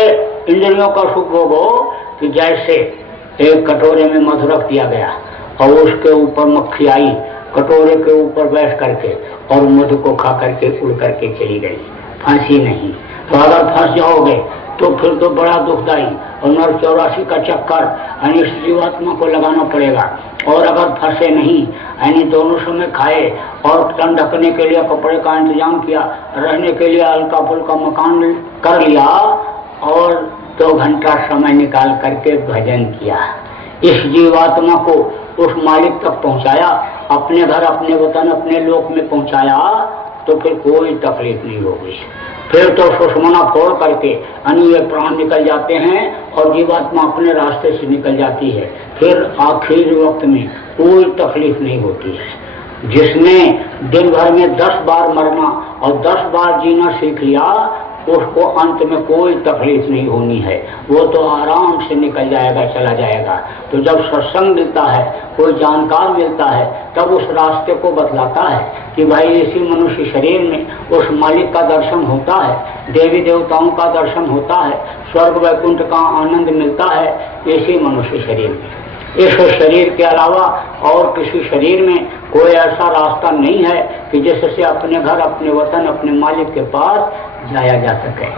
इंद्रियों का सुख भोगो कि जैसे एक कटोरे में मधु रख दिया गया और उसके ऊपर मक्खी आई, कटोरे के ऊपर बैठ करके और मधु को खा करके उड़ करके चली गई, फांसी नहीं। तो अगर फंस जाओगे तो फिर तो बड़ा दुखदाई और नर 84 का चक्कर यानी जीवात्मा को लगाना पड़ेगा। और अगर फंसे नहीं यानी दोनों समय खाए और तन ढकने के लिए कपड़े का इंतजाम किया, रहने के लिए हल्का फुल्का मकान कर लिया और 2 घंटा समय निकाल करके भजन किया, इस जीवात्मा को उस मालिक तक पहुंचाया, अपने घर अपने वतन अपने लोक में पहुंचाया, तो फिर कोई तकलीफ नहीं होगी। फिर तो सुषमना फोड़ करके अन्य प्राण निकल जाते हैं और जीवात्मा अपने रास्ते से निकल जाती है। फिर आखिरी वक्त में कोई तकलीफ नहीं होती है। जिसने दिन भर में 10 बार मरना और 10 बार जीना सीख लिया, उसको अंत में कोई तकलीफ नहीं होनी है, वो तो आराम से निकल जाएगा, चला जाएगा। तो जब सत्संग मिलता है, कोई जानकार मिलता है, तब उस रास्ते को बतलाता है कि भाई इसी मनुष्य शरीर में उस मालिक का दर्शन होता है, देवी देवताओं का दर्शन होता है, स्वर्ग वैकुंठ का आनंद मिलता है इसी मनुष्य शरीर में। इस शरीर के अलावा और किसी शरीर में कोई ऐसा रास्ता नहीं है कि जिससे अपने घर, अपने वतन, अपने मालिक के पास जाया जा सके।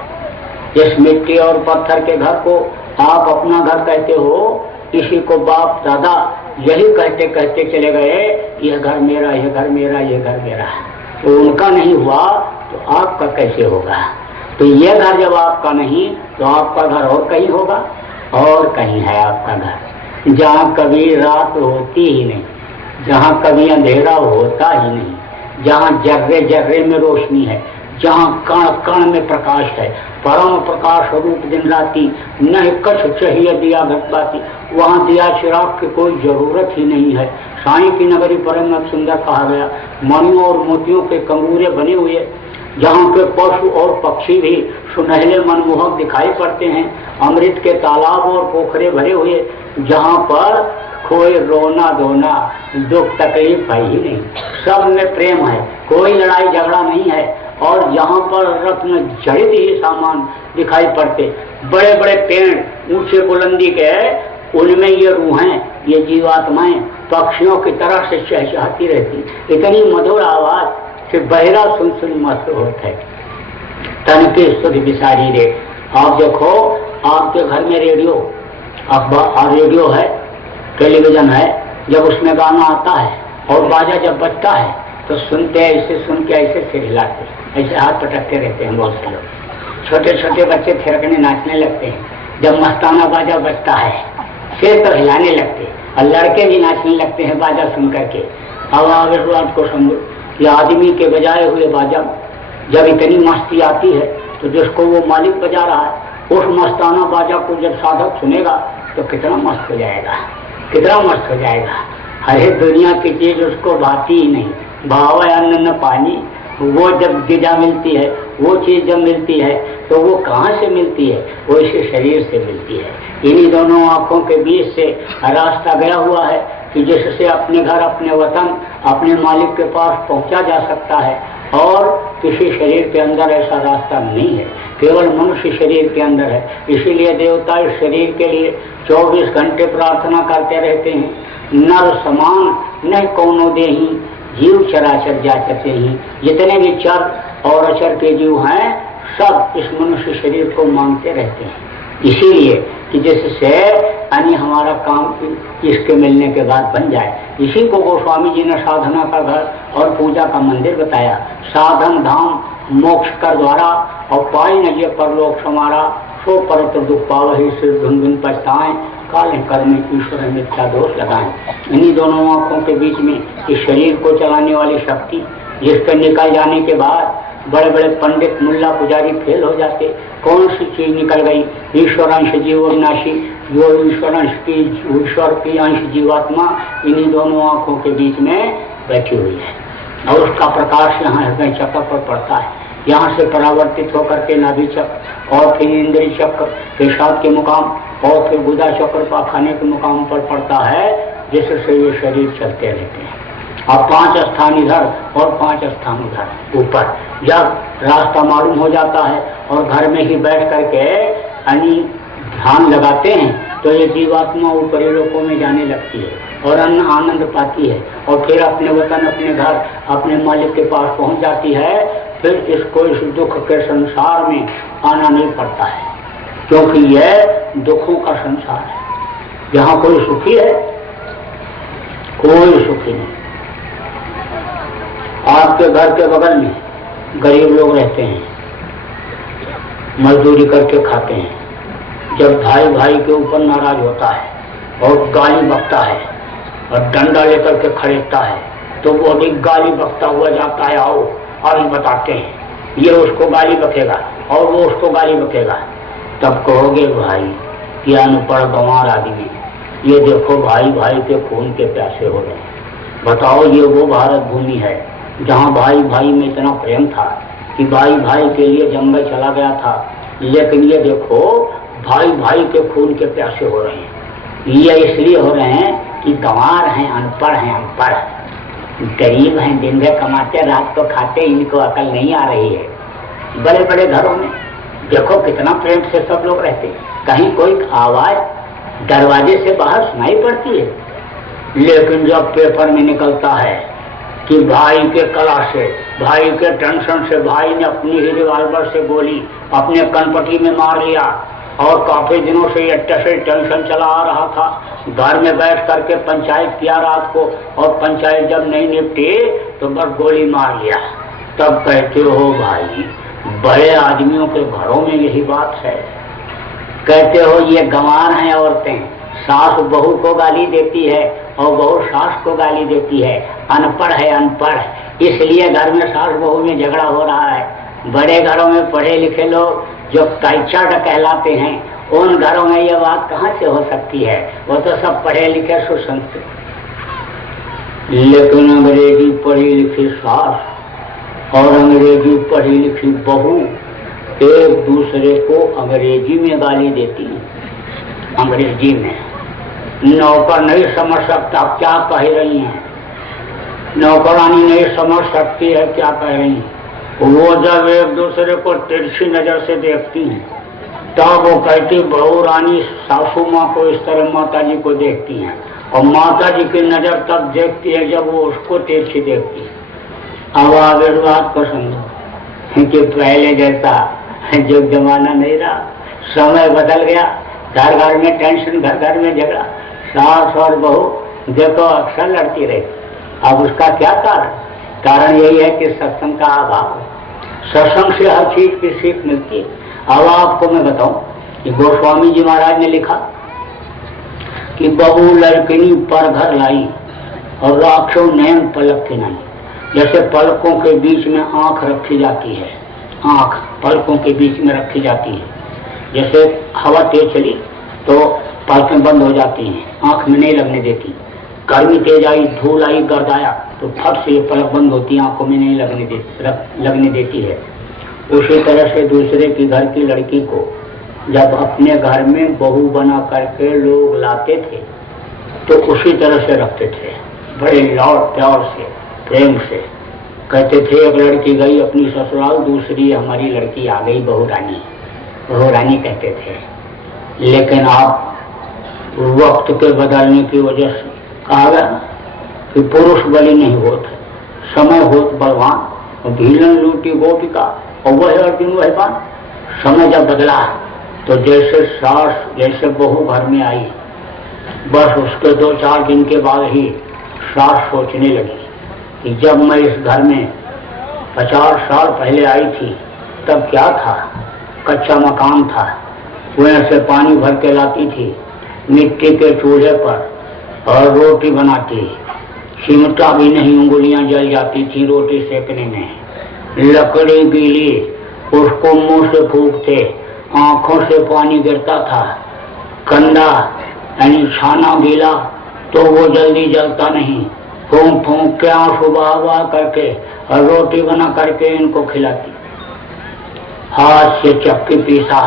इस मिट्टी और पत्थर के घर को आप अपना घर कहते हो, इसी को बाप दादा यही कहते कहते चले गए, यह घर मेरा, यह घर मेरा, यह घर मेरा। तो उनका नहीं हुआ तो आपका कैसे होगा? तो यह घर जब आपका नहीं तो आपका घर और कहीं होगा, और कहीं है आपका घर जहाँ कभी रात होती ही नहीं, जहाँ कभी अंधेरा होता ही नहीं, जहाँ जर्रे जर्रे में रोशनी है, जहाँ कण कण में प्रकाश है, परम प्रकाश रूप दिन राती, नहीं कछ चाहिए दिया घटबाती, वहाँ दिया चिराग की कोई जरूरत ही नहीं है। साईं की नगरी परम सुंदर कहा गया, मणियों और मोतियों के कंगूरे बने हुए, जहाँ पे पशु और पक्षी भी सुनहले मनमोहक दिखाई पड़ते हैं, अमृत के तालाब और पोखरे भरे हुए, जहाँ पर कोई रोना धोना दुख तकलीफ है ही नहीं, सब में प्रेम है, कोई लड़ाई झगड़ा नहीं है। और जहाँ पर रत्न जड़ित ही सामान दिखाई पड़ते, बड़े बड़े पेड़ ऊंचे बुलंदी के, उनमें ये रूहें, ये जीवात्माएं पक्षियों की तरह से चहचहाती रहती, इतनी मधुर आवाज कि बहरा सुन सुन मस्त होता है, तन की सुध बिसारी रे। आप देखो, आपके घर में रेडियो, अखबार, रेडियो है, टेलीविजन है, जब उसमें गाना आता है और बाजा जब बजता है तो सुनते हैं, ऐसे सुन के ऐसे सिर हिलाते, ऐसे हाथ पटकते रहते हैं बहुत से लोग। छोटे छोटे बच्चे थिरकने नाचने लगते हैं जब मस्ताना बाजा बजता है, सिर तो हिलाने लगते, और लड़के भी नाचने लगते हैं बाजा सुन करके। अब आप इस बात को समझो कि आदमी के बजाए हुए बाजा जब इतनी मस्ती आती है तो जिसको वो मालिक बजा रहा है, उस मस्ताना बाजा को जब साधक सुनेगा तो कितना मस्त हो जाएगा, कितना मस्त हो जाएगा। हर दुनिया की चीज उसको भाती ही नहीं, भाव अन्न न पानी, वो जब गिजा मिलती है, वो चीज जब मिलती है तो वो कहाँ से मिलती है? वो इसी शरीर से मिलती है। इन्हीं दोनों आंखों के बीच से रास्ता गया हुआ है कि जिससे अपने घर, अपने वतन, अपने मालिक के पास पहुंचा जा सकता है, और किसी शरीर के अंदर ऐसा रास्ता नहीं है, केवल मनुष्य शरीर के अंदर है। इसीलिए देवता इस शरीर के लिए 24 घंटे प्रार्थना करते रहते हैं, नर समान न कौनो देही, जीव चराचर जाचते ही। जितने भी चर और अचर के जीव हैं, सब इस मनुष्य शरीर को मांगते रहते हैं, इसीलिए कि जिससे यानी हमारा काम इसके मिलने के बाद बन जाए। इसी को गोस्वामी जी ने साधना का घर और पूजा का मंदिर बताया। साधन धाम मोक्ष कर द्वारा, और पाई न ये परलोक समारा, सो परत्र दुख पावहि सिर धुन धुन पछताएं, काले कर्म ईश्वर मिथ्या दोष लगाएं। इन्हीं दोनों आंखों के बीच में इस शरीर को चलाने वाली शक्ति, जिसके निकल जाने के बाद बड़े बड़े पंडित, मुल्ला, पुजारी फेल हो जाते। कौन सी चीज निकल गई? ईश्वरांश जीव अविनाशी, जो ईश्वर की अंश जीवात्मा इन्हीं दोनों आंखों के बीच में बैठी हुई है, और उसका प्रकाश यहाँ हृदय चक्र पर पड़ता है। यहाँ से परावर्तित होकर के नाभि चक्र, और फिर इंद्रिय चक्र, पेशाब के मुकाम, और फिर गुदा चक्र पाखाने के मुकाम पर पड़ता है, जिससे ये शरीर चलते रहते हैं। अब 5 स्थान इधर और 5 स्थान उधर ऊपर। जब रास्ता मालूम हो जाता है और घर में ही बैठ करके यानी ध्यान लगाते हैं, तो ये जीवात्मा ऊपरी लोकों में जाने लगती है और आनंद पाती है, और फिर अपने वतन, अपने घर, अपने मालिक के पास पहुंच जाती है। फिर इसको इस दुख के संसार में आना नहीं पड़ता है, क्योंकि यह दुखों का संसार है। यहाँ कोई सुखी है? कोई सुखी नहीं। आपके घर के बगल में गरीब लोग रहते हैं, मजदूरी करके खाते हैं। जब भाई भाई के ऊपर नाराज होता है और गाली बकता है और डंडा लेकर के खड़ेकता है, तो वो भी गाली बकता हुआ जाता है। आओ अभी बताते हैं, ये उसको गाली बकेगा और वो उसको गाली बकेगा। तब कहोगे भाई क्या अनपढ़ गंवार आदमी, ये देखो भाई भाई के खून के प्यासे हो रहे हैं। बताओ, ये वो भारत भूमि है जहाँ भाई भाई में इतना प्रेम था, कि भाई भाई के लिए जंगल चला गया था, लेकिन ये देखो भाई भाई के खून के प्यासे हो रहे हैं। ये इसलिए हो रहे हैं कि गंवार हैं, अनपढ़ हैं, गरीब हैं, दिन भर कमाते रात को खाते, इनको अकल नहीं आ रही है। बड़े बड़े घरों में देखो कितना प्रेम से सब लोग रहते हैं, कहीं कोई आवाज दरवाजे से बाहर सुनाई पड़ती है, लेकिन जब पेपर में निकलता है कि भाई के कला से, भाई के टेंशन से भाई ने अपनी ही रिवाल्वर से गोली अपने कनपटी में मार लिया, और काफी दिनों से ये टेंशन चला आ रहा था, घर में बैठ करके पंचायत किया रात को, और पंचायत जब नहीं निपटी तो बस गोली मार लिया। तब कहते हो भाई बड़े आदमियों के घरों में यही बात है। कहते हो ये गंवार हैं औरतें, सास बहू को गाली देती है और बहू सास को गाली देती है, अनपढ़ है अनपढ़, इसलिए घर में सास बहू में झगड़ा हो रहा है। बड़े घरों में पढ़े लिखे लोग जो कल्चर्ड कहलाते हैं, उन घरों में ये बात कहाँ से हो सकती है, वो तो सब पढ़े लिखे सुसंस्कृत। लेकिन अंग्रेजी पढ़ी लिखी सास और अंग्रेजी पढ़ी लिखी बहू एक दूसरे को अंग्रेजी में गाली देती है। अंग्रेजी में नौकर नहीं समझ सकता क्या कह रही है, नौकरानी नहीं समझ सकती है क्या कह रही है। वो जब एक दूसरे को तिरछी नजर से देखती हैं तब वो कहती बहू रानी सासू माँ को इस तरह माता जी को देखती हैं, और माता जी की नजर तब देखती है जब वो उसको तिरछी देखती है। अब आगे बात को समझो कि पहले जैसा जो जमाना नहीं रहा, समय बदल गया, घर घर में टेंशन, घर घर में झगड़ा, सास और बहू देखो अक्सर लड़ती रही। अब उसका क्या कारण? कारण यही है कि सत्संग का अभाव। सत्संग से हर चीज की सीख मिलती है। अब आपको मैं बताऊं कि गोस्वामी जी महाराज ने लिखा कि बहू लड़किनी पर घर लाई और राक्षो नयन पलक के नहीं। जैसे पलकों के बीच में आंख रखी जाती है, आंख पलकों के बीच में रखी जाती है, जैसे हवा तेज चली तो पलकें बंद हो जाती हैं, आंख में नहीं लगने देती। गर्मी तेज आई, धूल आई, गर्द आया तो फट से ये पलक बंद होती है, आंखों में नहीं लगने देती है। उसी तरह से दूसरे की घर की लड़की को जब अपने घर में बहू बना करके लोग लाते थे तो उसी तरह से रखते थे, बड़े लाड प्यार से, प्रेम से। कहते थे एक लड़की गई अपनी ससुराल, दूसरी हमारी लड़की आ गई बहू रानी, बहू रानी कहते थे। लेकिन आप वक्त के बदलने की वजह से कहा गया कि पुरुष बलि नहीं होते, समय होत बलवान, और भीलन लूटी गोपिका और वह अर्जुन वह बान। समय जब बदला तो जैसे सास जैसे बहू घर में आई, बस उसके 2-4 दिन के बाद ही सास सोचने लगी कि जब मैं इस घर में 50 साल पहले आई थी तब क्या था, कच्चा मकान था, कुएं से पानी भर के लाती थी, मिट्टी के चूल्हे पर और रोटी बनाती, चिमटा भी नहीं, उंगलियां जल जाती थी रोटी सेकने में, लकड़ी गीली उसको मुंह से फूंकते, आंखों से पानी गिरता था, कंधा यानी छाना गीला तो वो जल्दी जलता नहीं, फूंक फूंक के आंसू बहा करके और रोटी बना करके इनको खिलाती। हाथ से चक्की पीसा,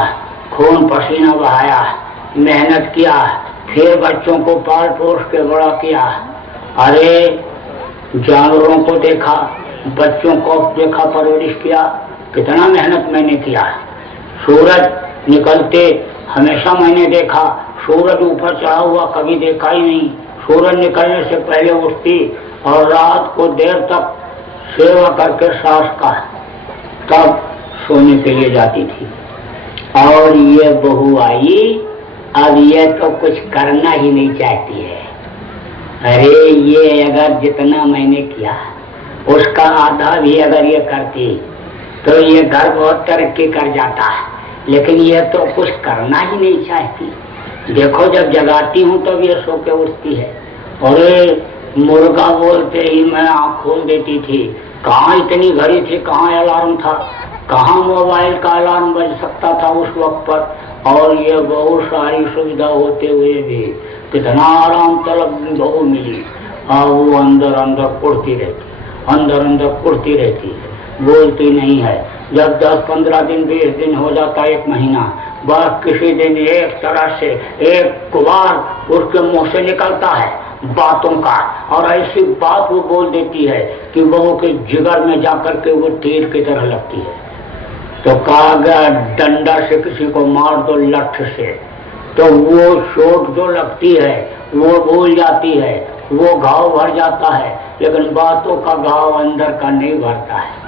खून पसीना बहाया, मेहनत किया, फिर बच्चों को पाल पोस के बड़ा किया। अरे जानवरों को देखा, बच्चों को देखा, परवरिश किया, कितना मेहनत मैंने किया। सूरज निकलते हमेशा मैंने देखा, सूरज ऊपर चढ़ा हुआ कभी देखा ही नहीं। सूरज निकलने से पहले उठती और रात को देर तक सेवा करके सास का, तब सोने के लिए जाती थी। और ये बहू आई, अब ये तो कुछ करना ही नहीं चाहती है। अरे ये अगर जितना मैंने किया उसका आधा भी अगर ये करती तो ये घर बहुत तरक्की कर जाता है, लेकिन ये तो कुछ करना ही नहीं चाहती। देखो जब जगाती हूँ तब ये सो के उठती है। अरे मुर्गा बोलते ही मैं आँख खोल देती थी, कहाँ इतनी घड़ी थी, कहाँ अलार्म था, कहाँ मोबाइल का अलार्म बज सकता था उस वक्त पर। और ये बहुत सारी सुविधा होते हुए भी कितना आराम तलब बहू मिली। और वो अंदर अंदर उड़ती रहती, अंदर अंदर उड़ती रहती है, बोलती नहीं है, जब 10-15 दिन 20 दिन हो जाता, 1 महीना, बस किसी दिन एक तरह से एक बार उसके मुंह से निकलता है बातों का, और ऐसी बात वो बोल देती है कि बहू के जिगर में जाकर के वो तीर की तरह लगती है। तो कहा गया डंडा से किसी को मार दो लठ से, तो वो चोट जो लगती है वो भूल जाती है, वो घाव भर जाता है, लेकिन बातों का घाव अंदर का नहीं भरता है।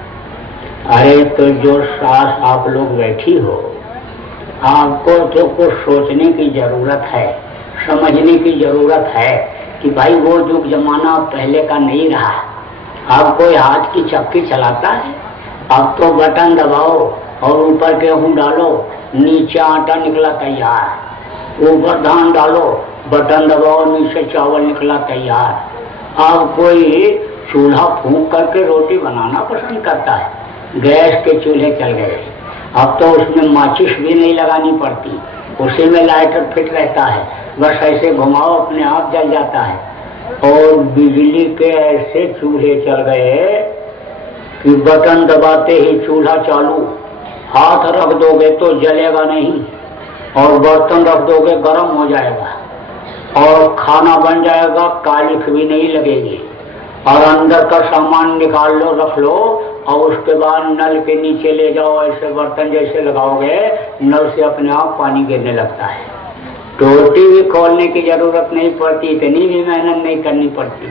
अरे तो जो सास आप लोग बैठी हो, आपको तो कुछ सोचने की जरूरत है, समझने की जरूरत है कि भाई वो युग जमाना पहले का नहीं रहा। अब कोई हाथ की चक्की चलाता है, अब तो बटन दबाओ और ऊपर गेहूं डालो, नीचे आटा निकला तैयार, ऊपर धान डालो, बटन दबाओ, नीचे चावल निकला तैयार। अब कोई चूल्हा फूंक करके रोटी बनाना पसंद करता है, गैस के चूल्हे चल गए। अब तो उसमें माचिस भी नहीं लगानी पड़ती, उसी में लाइटर फिट रहता है, बस ऐसे घुमाओ अपने आप जल जाता है। और बिजली के ऐसे चूल्हे चल गए कि बटन दबाते ही चूल्हा चालू, हाथ रख दोगे तो जलेगा नहीं, और बर्तन रख दोगे गर्म हो जाएगा, और खाना बन जाएगा, कालिख भी नहीं लगेगी, और अंदर का सामान निकाल लो, रख लो, और उसके बाद नल के नीचे ले जाओ, ऐसे बर्तन जैसे लगाओगे नल से अपने आप पानी गिरने लगता है। टोटी भी खोलने की जरूरत नहीं पड़ती, इतनी भी मेहनत नहीं करनी पड़ती।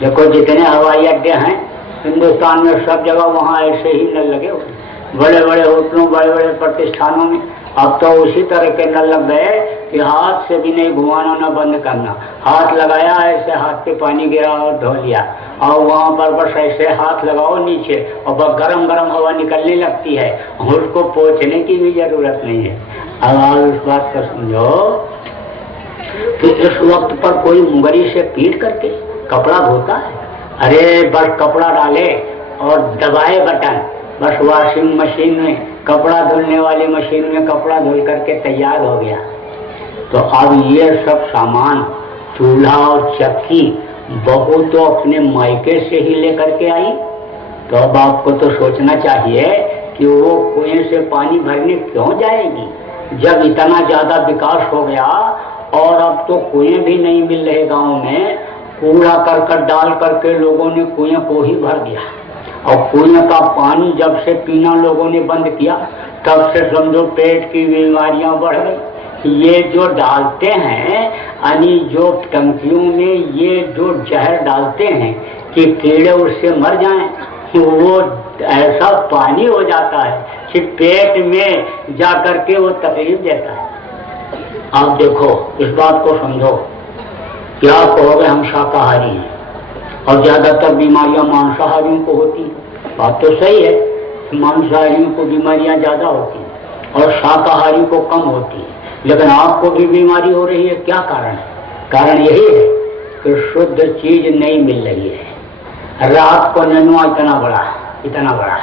देखो जितने हवाई अड्डे हैं हिंदुस्तान में, सब जगह वहाँ ऐसे ही नल लगे हुए, बड़े बड़े होटलों, बड़े बड़े प्रतिष्ठानों में अब तो उसी तरह के नल लग गए कि हाथ से भी नहीं घुमाना, न बंद करना, हाथ लगाया ऐसे हाथ पे पानी गिरा और धो लिया, और वहाँ पर बस ऐसे हाथ लगाओ नीचे और बस गरम गरम हवा निकलने लगती है, उसको पोंछने की भी जरूरत नहीं है। अब आप इस बात को समझो कि इस वक्त पर कोई मुंगरी से पीट करके कपड़ा धोता है? अरे बस कपड़ा डाले और दबाए बटन, बस वॉशिंग मशीन में, कपड़ा धुलने वाली मशीन में कपड़ा धुल करके तैयार हो गया। तो अब ये सब सामान, चूल्हा और चक्की, बहू तो अपने मायके से ही लेकर के आई, तो अब आपको तो सोचना चाहिए कि वो कुएं से पानी भरने क्यों जाएगी, जब इतना ज्यादा विकास हो गया और अब तो कुएं भी नहीं मिल रहे गाँव में, कूड़ा करकट डाल करके लोगों ने कुएं को ही भर दिया, और कुएं का पानी जब से पीना लोगों ने बंद किया तब से समझो पेट की बीमारियां बढ़ गई। ये जो डालते हैं यानी जो टंकियों में ये जो जहर डालते हैं कि कीड़े उससे मर जाएं, वो ऐसा पानी हो जाता है कि पेट में जा करके वो तकलीफ देता है। आप देखो इस बात को समझो, क्या कहोगे हम शाकाहारी हैं और ज्यादातर बीमारियां मांसाहारियों को होती हैं। बात तो सही है, मांसाहारियों को बीमारियां ज्यादा होती हैं और शाकाहारी को कम होती है, लेकिन आपको भी बीमारी हो रही है। क्या कारण है? कारण यही है कि शुद्ध चीज नहीं मिल रही है। रात को नेनुआ इतना बड़ा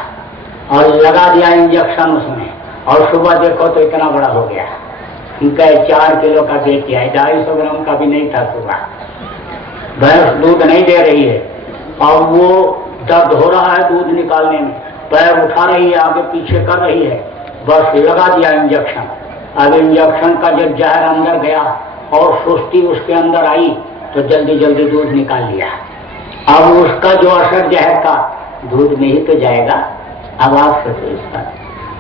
और लगा दिया इंजेक्शन उसमें, और सुबह देखो तो इतना बड़ा हो गया। उनका 4 किलो का बेच दिया, 250 ग्राम का भी नहीं था सुबह। भैंस दूध नहीं दे रही है और वो दर्द हो रहा है दूध निकालने में, पैर उठा रही है, आगे पीछे कर रही है, बस लगा दिया इंजेक्शन। अब इंजेक्शन का जब जहर अंदर गया और सुस्ती उसके अंदर आई तो जल्दी जल्दी दूध निकाल लिया। अब उसका जो असर जहर का दूध में ही तो जाएगा। अब आप सोचो इस पर,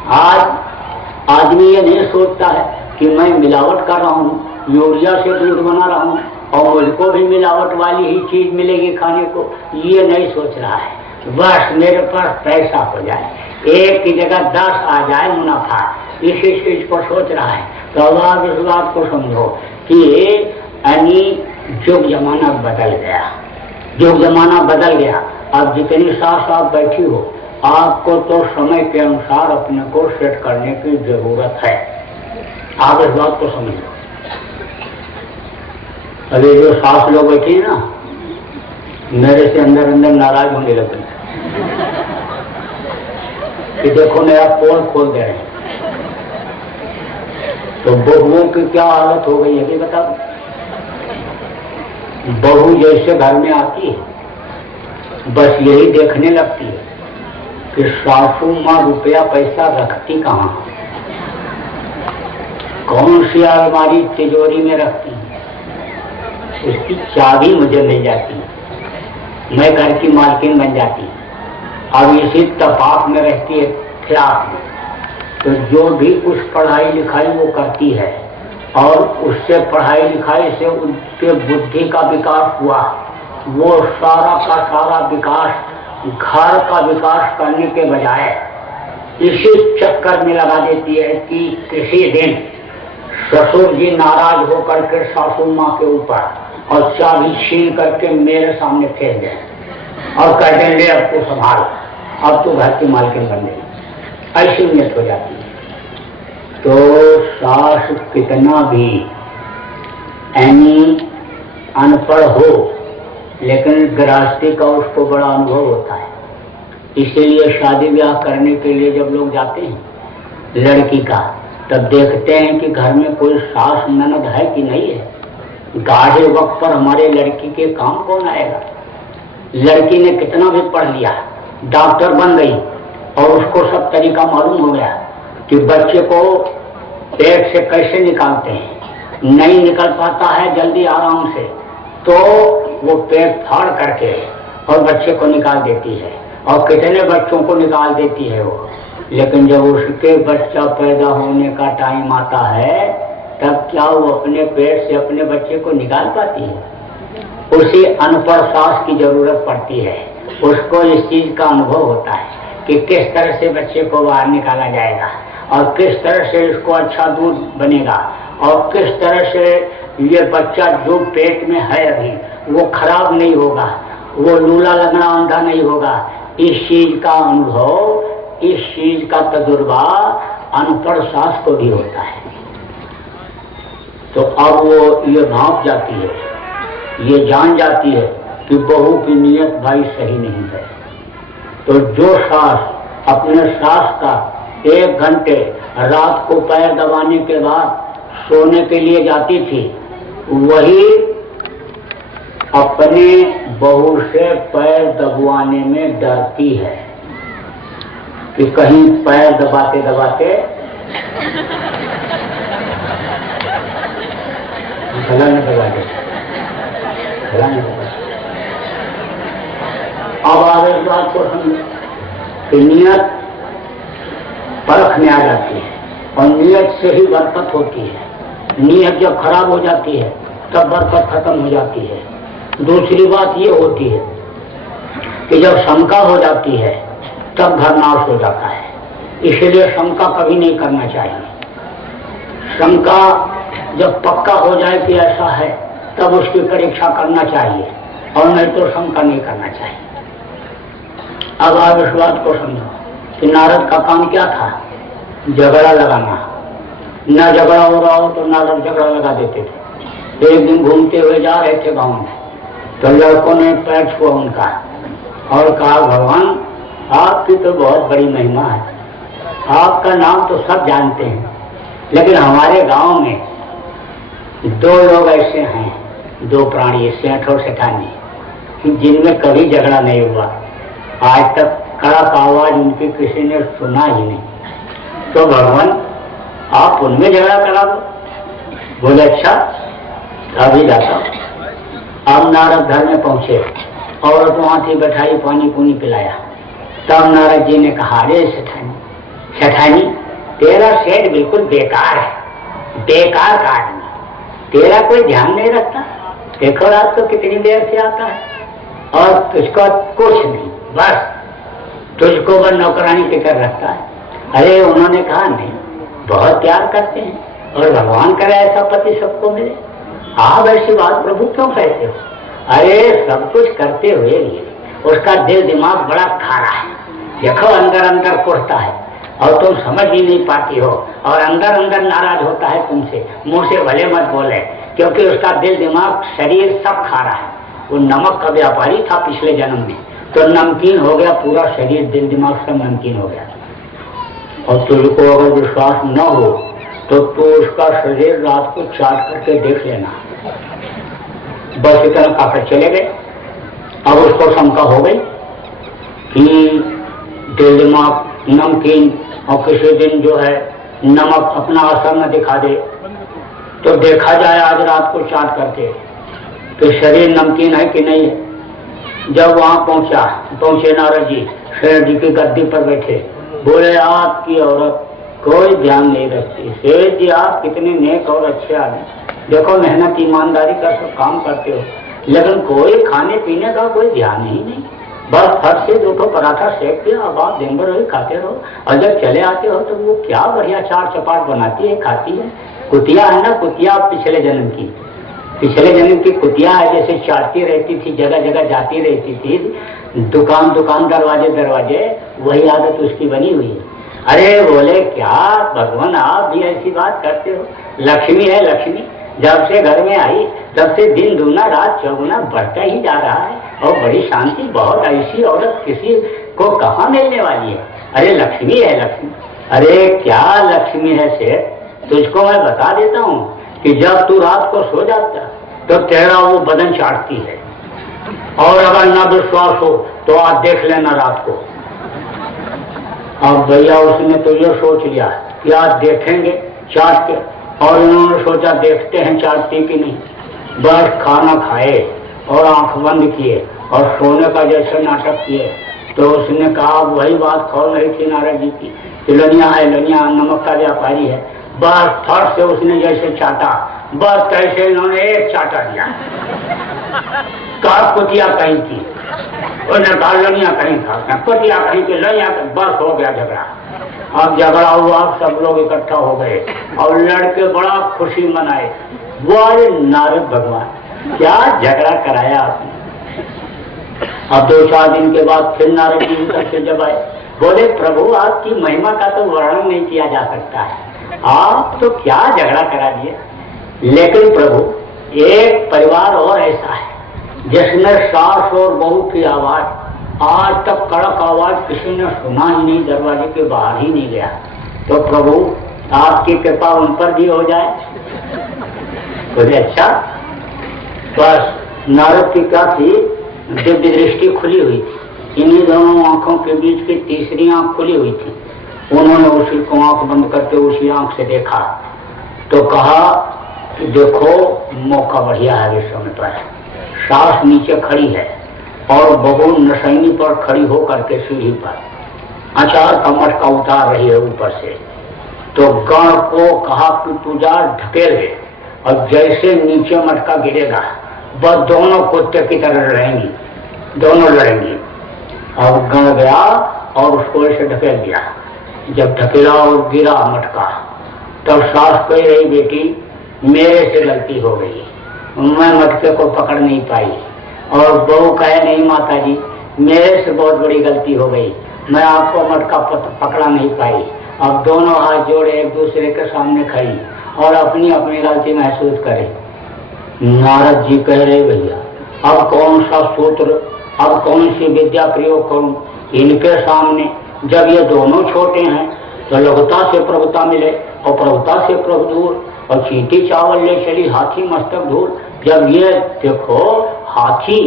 आज आदमी ये नहीं सोचता है कि मैं मिलावट कर रहा हूँ, यूरिया से दूध बना रहा हूँ और मुझको भी मिलावट वाली ही चीज मिलेगी खाने को, ये नहीं सोच रहा है। बस मेरे पास पैसा हो जाए, एक की जगह 10 आ जाए मुनाफा, इसी चीज को सोच रहा है। तो अब आप इस बात को समझो कि यानी युग जमाना बदल गया, युग जमाना बदल गया। अब जितनी साथ आप बैठी हो, आपको तो समय के अनुसार अपने को सेट करने की जरूरत है। आप इस बात को समझो। अभी जो सास लोग बैठी है ना, मेरे से अंदर अंदर नाराज होने लगे कि देखो मेरा पोल खोल दे रहे हैं। तो बहुओं की क्या हालत हो गई है कि बताओ। बहू जैसे घर में आती है बस यही देखने लगती है कि सासू माँ रुपया पैसा रखती कहाँ, कौन सी अलमारी तिजोरी में रखती, उसकी चाबी मुझे मिल जाती, मैं घर की मालकिन बन जाती। अब इसी तपाक में रहती है ख्याल में, तो जो भी कुछ पढ़ाई लिखाई वो करती है और उससे पढ़ाई लिखाई से उनके बुद्धि का विकास हुआ, वो सारा का सारा विकास घर का विकास करने के बजाय इसी चक्कर में लगा देती है कि किसी दिन ससुर जी नाराज होकर के सासू माँ के ऊपर और चाबी छीन करके मेरे सामने फेंक दें और कह दें ले अब तू संभाल, अब तू घर की मालकिन बन गई। ऐसी नियत हो जाती है। तो सास कितना भी अनपढ़ हो लेकिन गृहस्थी का उसको बड़ा अनुभव होता है। इसीलिए शादी ब्याह करने के लिए जब लोग जाते हैं लड़की का, तब देखते हैं कि घर में कोई सास ननद है कि नहीं है। गाढ़े वक्त पर हमारे लड़की के काम कौन आएगा। लड़की ने कितना भी पढ़ लिया, डॉक्टर बन गई और उसको सब तरीका मालूम हो गया कि बच्चे को पेट से कैसे निकालते हैं, नहीं निकल पाता है जल्दी आराम से, तो वो पेट फाड़ करके और बच्चे को निकाल देती है और कितने बच्चों को निकाल देती है वो। लेकिन जब उसके बच्चा पैदा होने का टाइम आता है तब क्या वो अपने पेट से अपने बच्चे को निकाल पाती है। उसी अनपढ़ सास की जरूरत पड़ती है, उसको इस चीज का अनुभव होता है कि किस तरह से बच्चे को बाहर निकाला जाएगा और किस तरह से इसको अच्छा दूध बनेगा और किस तरह से ये बच्चा जो पेट में है अभी वो खराब नहीं होगा, वो लूला लगना अंधा नहीं होगा। इस चीज का अनुभव, इस चीज का तजुर्बा अनपढ़ सास को भी होता है। तो अब वो ये भांप जाती है, ये जान जाती है कि बहू की नीयत भाई सही नहीं है। तो जो सास अपने सास का 1 घंटे रात को पैर दबाने के बाद सोने के लिए जाती थी, वही अपने बहू से पैर दबवाने में डरती है कि कहीं पैर दबाते दबाते गला न दबा दे, गला न दबा। अब आगे इस बात को समझो कि नियत परख में आ जाती है और नियत से ही बरकत होती है। नियत जब खराब हो जाती है तब बरकत खत्म हो जाती है। दूसरी बात ये होती है कि जब शंका हो जाती है तब घर नाश हो जाता है। इसलिए शंका कभी नहीं करना चाहिए। शंका जब पक्का हो जाए कि ऐसा है तब उसकी परीक्षा करना चाहिए और नहीं तो शंका नहीं करना चाहिए। अब आप इस बात को समझो कि नारद का काम क्या था, झगड़ा लगाना। न झगड़ा हो रहा हो तो नारद झगड़ा लगा देते थे। एक दिन घूमते हुए जा रहे थे गांव में, तो लड़कों ने पैर छुआ उनका और कहा भगवान आपकी तो बहुत बड़ी महिमा है, आपका नाम तो सब जानते हैं, लेकिन हमारे गांव में 2 लोग ऐसे हैं, 2 प्राणी, सेठ और सेठानी, जिनमें कभी झगड़ा नहीं हुआ। आज तक कड़क आवाज उनकी किसी ने सुना ही नहीं। तो भगवान आप उनमें झगड़ा करा दो। बोले अच्छा अभी जाता हूं। अब नारद घर में पहुंचे, औरत वहां थी बैठाई, पानी पुनी पिलाया। तब नारद जी ने कहा अरे सेठानी तेरा सेठ बिल्कुल बेकार है, बेकार का आदमी, तेरा कोई ध्यान नहीं रखता। देखो रात को कितनी देर से आता है और तुझको कुछ नहीं, बस तुझको बस नौकरानी फिक्र रखता है। अरे उन्होंने कहा नहीं, बहुत प्यार करते हैं और भगवान करे ऐसा पति सबको मिले। आप ऐसी बात प्रभु क्यों कहते हो? अरे सब कुछ करते हुए भी उसका दिल दिमाग बड़ा खारा है। देखो अंदर अंदर कुड़ता है और तुम समझ ही नहीं पाती हो और अंदर अंदर नाराज होता है तुमसे। मुंह से भले मत बोले, क्योंकि उसका दिल दिमाग शरीर सब खारा है। वो नमक का व्यापारी था पिछले जन्म में, तो नमकीन हो गया पूरा शरीर, दिल दिमाग सब नमकीन हो गया। और तुझको अगर विश्वास न हो तो तू उसका शरीर रात को चाट करके देख लेना। बस इतना काफी चले गए। अब उसको शंका हो गई कि दिल दिमाग नमकीन और किसी दिन जो है नमक अपना असर न दिखा दे, तो देखा जाए आज रात को चाट करके कि शरीर नमकीन है कि नहीं है। जब वहां पहुंचे नारद जी शेर जी की गद्दी पर बैठे, बोले आपकी औरत कोई ध्यान नहीं रखती। शेर जी आप कितने नेक और अच्छे आदमी, देखो मेहनत ईमानदारी का सब काम करते हो, लेकिन कोई खाने पीने का कोई ध्यान ही नहीं। बस फट से दो पराठा सेक के अब आप दिन भर वही खाते रहो, और जब चले आते हो तो वो क्या बढ़िया चार चपाट बनाती है, खाती है। कुतिया है ना, कुतिया पिछले जन्म की कुतिया है, जैसे चाटती रहती थी, जगह जगह जाती रहती थी, दुकान दरवाजे, वही आदत उसकी बनी हुई है। अरे बोले क्या भगवान आप भी ऐसी बात करते हो, लक्ष्मी है लक्ष्मी, जब से घर में आई तब से दिन दूना रात चौगुना बढ़ता ही जा रहा है, और बड़ी शांति, बहुत ऐसी औरत किसी को कहाँ मिलने वाली है। अरे लक्ष्मी है लक्ष्मी। अरे क्या लक्ष्मी है शेर, तुझको मैं बता देता हूँ कि जब तू रात को सो जाता तो तेरा वो बदन चाटती है, और अगर न विश्वास हो तो आज देख लेना रात को। अब भैया उसने तो ये सोच लिया कि आज देखेंगे चाट के, और उन्होंने सोचा देखते हैं चाटती कि नहीं। बस खाना खाए और आंख बंद किए और सोने का जैसे नाटक किए, तो उसने कहा वही बात खोल रही थी नारद जी की कि लनिया है, लनिया नमक का व्यापारी है। बस फट से उसने जैसे चाटा, बस कैसे इन्होंने एक चाटा दिया, का कुतिया कहीं की, उन्हें कहा लनिया कहीं था, कुतिया कहीं की, लनिया, बस हो गया झगड़ा। अब झगड़ा हुआ, सब लोग इकट्ठा हो गए और लड़के बड़ा खुशी मनाए। वाह नारद भगवान क्या झगड़ा कराया आपने। अब 2-4 दिन के बाद फिर नारद जी करके जब आए, बोले प्रभु आपकी महिमा का तो वर्णन नहीं किया जा सकता है, आप तो क्या झगड़ा करा दिया। लेकिन प्रभु एक परिवार और ऐसा है जिसमें सास और बहू की आवाज आज तक कड़क आवाज किसी ने सुना ही नहीं, दरवाजे के बाहर ही नहीं गया। तो प्रभु आपकी कृपा उन पर भी हो जाए। बोले अच्छा। बस नारद की क्या थी, दिव्य दृष्टि खुली हुई थी, इन्हीं दोनों आंखों के बीच की तीसरी आंख खुली हुई थी। उन्होंने उसी को आंख बंद करके उसी आंख से देखा, तो कहा कि देखो मौका बढ़िया है इस समय पर। सास नीचे खड़ी है और बहू नशैनी पर खड़ी हो करके सीढ़ी पर अचार का मटका उतार रही है ऊपर से। तो गण को कहा कि तू जा ढकेल दे, और जैसे नीचे मटका गिरेगा बस दोनों कुत्ते की तरह रहेंगी, दोनों लड़ेंगी। अब गण गया और उसको ऐसे ढकेल दिया। जब ढकेला और गिरा मटका, तब सास कह रही बेटी मेरे से गलती हो गई, मैं मटके को पकड़ नहीं पाई। और बहू कहे नहीं माता जी मेरे से बहुत बड़ी गलती हो गई, मैं आपको मटका पकड़ा नहीं पाई। अब दोनों हाथ जोड़े एक दूसरे के सामने खड़ी और अपनी अपनी गलती महसूस करे। नारद जी कह रहे भैया अब कौन सा सूत्र, अब कौन सी विद्या प्रयोग करूं इनके सामने। जब ये दोनों छोटे हैं तो लघुता से प्रभुता मिले और प्रभुता से प्रभु दूर, और चींटी चावल ले चली हाथी मस्तक धूल। जब ये देखो हाथी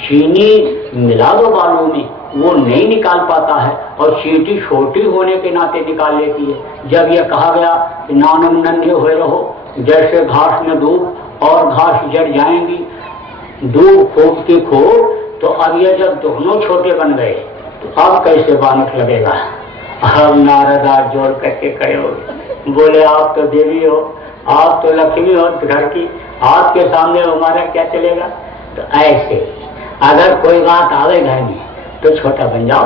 चीनी मिला दो बालों में वो नहीं निकाल पाता है, और चींटी छोटी होने के नाते निकाल लेती है। जब ये कहा गया कि नानम नन्हे हुए रहो जैसे घास में धूप, और घास जड़ जाएंगी धूप खूब की खूब, तो अब ये जब दोनों छोटे बन गए तो अब कैसे बानक लगेगा। अब नारद हाथ जोड़ करके खड़े हो गए, बोले आप तो देवी हो, आप तो लक्ष्मी हो घर की, आपके सामने हमारा क्या चलेगा। तो ऐसे अगर कोई बात आवे घर में तो छोटा बन जाओ,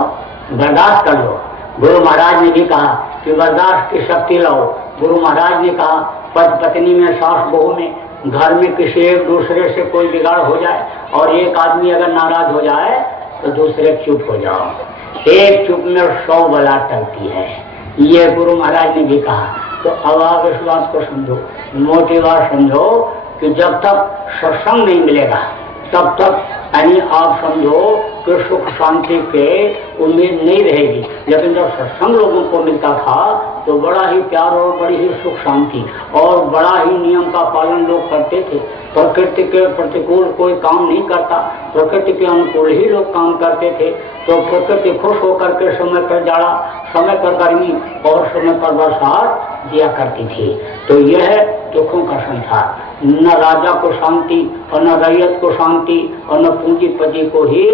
बर्दाश्त कर लो। गुरु महाराज ने भी कहा कि बर्दाश्त की शक्ति लाओ। गुरु महाराज ने कहा पति पत्नी में, सास बहू में, घर में किसी एक दूसरे से कोई बिगाड़ हो जाए और एक आदमी अगर नाराज हो जाए तो दूसरे चुप हो जाओ, एक चुप में 100 बला टलती है, ये गुरु महाराज ने भी कहा। तो अब आप इस बात को समझो, मोटी बात समझो कि जब तक सत्संग नहीं मिलेगा तब तक यानी आप समझो कि सुख शांति के उम्मीद नहीं रहेगी। लेकिन जब सत्संग लोगों को मिलता था तो बड़ा ही प्यार और बड़ी ही सुख शांति और बड़ा ही नियम का पालन लोग करते थे। प्रकृति के प्रतिकूल कोई काम नहीं करता, प्रकृति के अनुकूल ही लोग काम करते थे। तो प्रकृति खुश होकर के समय पर जाड़ा, समय पर गर्मी और समय पर बरसात दिया करती थी। तो यह दुखों का संसार, न राजा को शांति और न रैयत को शांति और न पूंजीपति को ही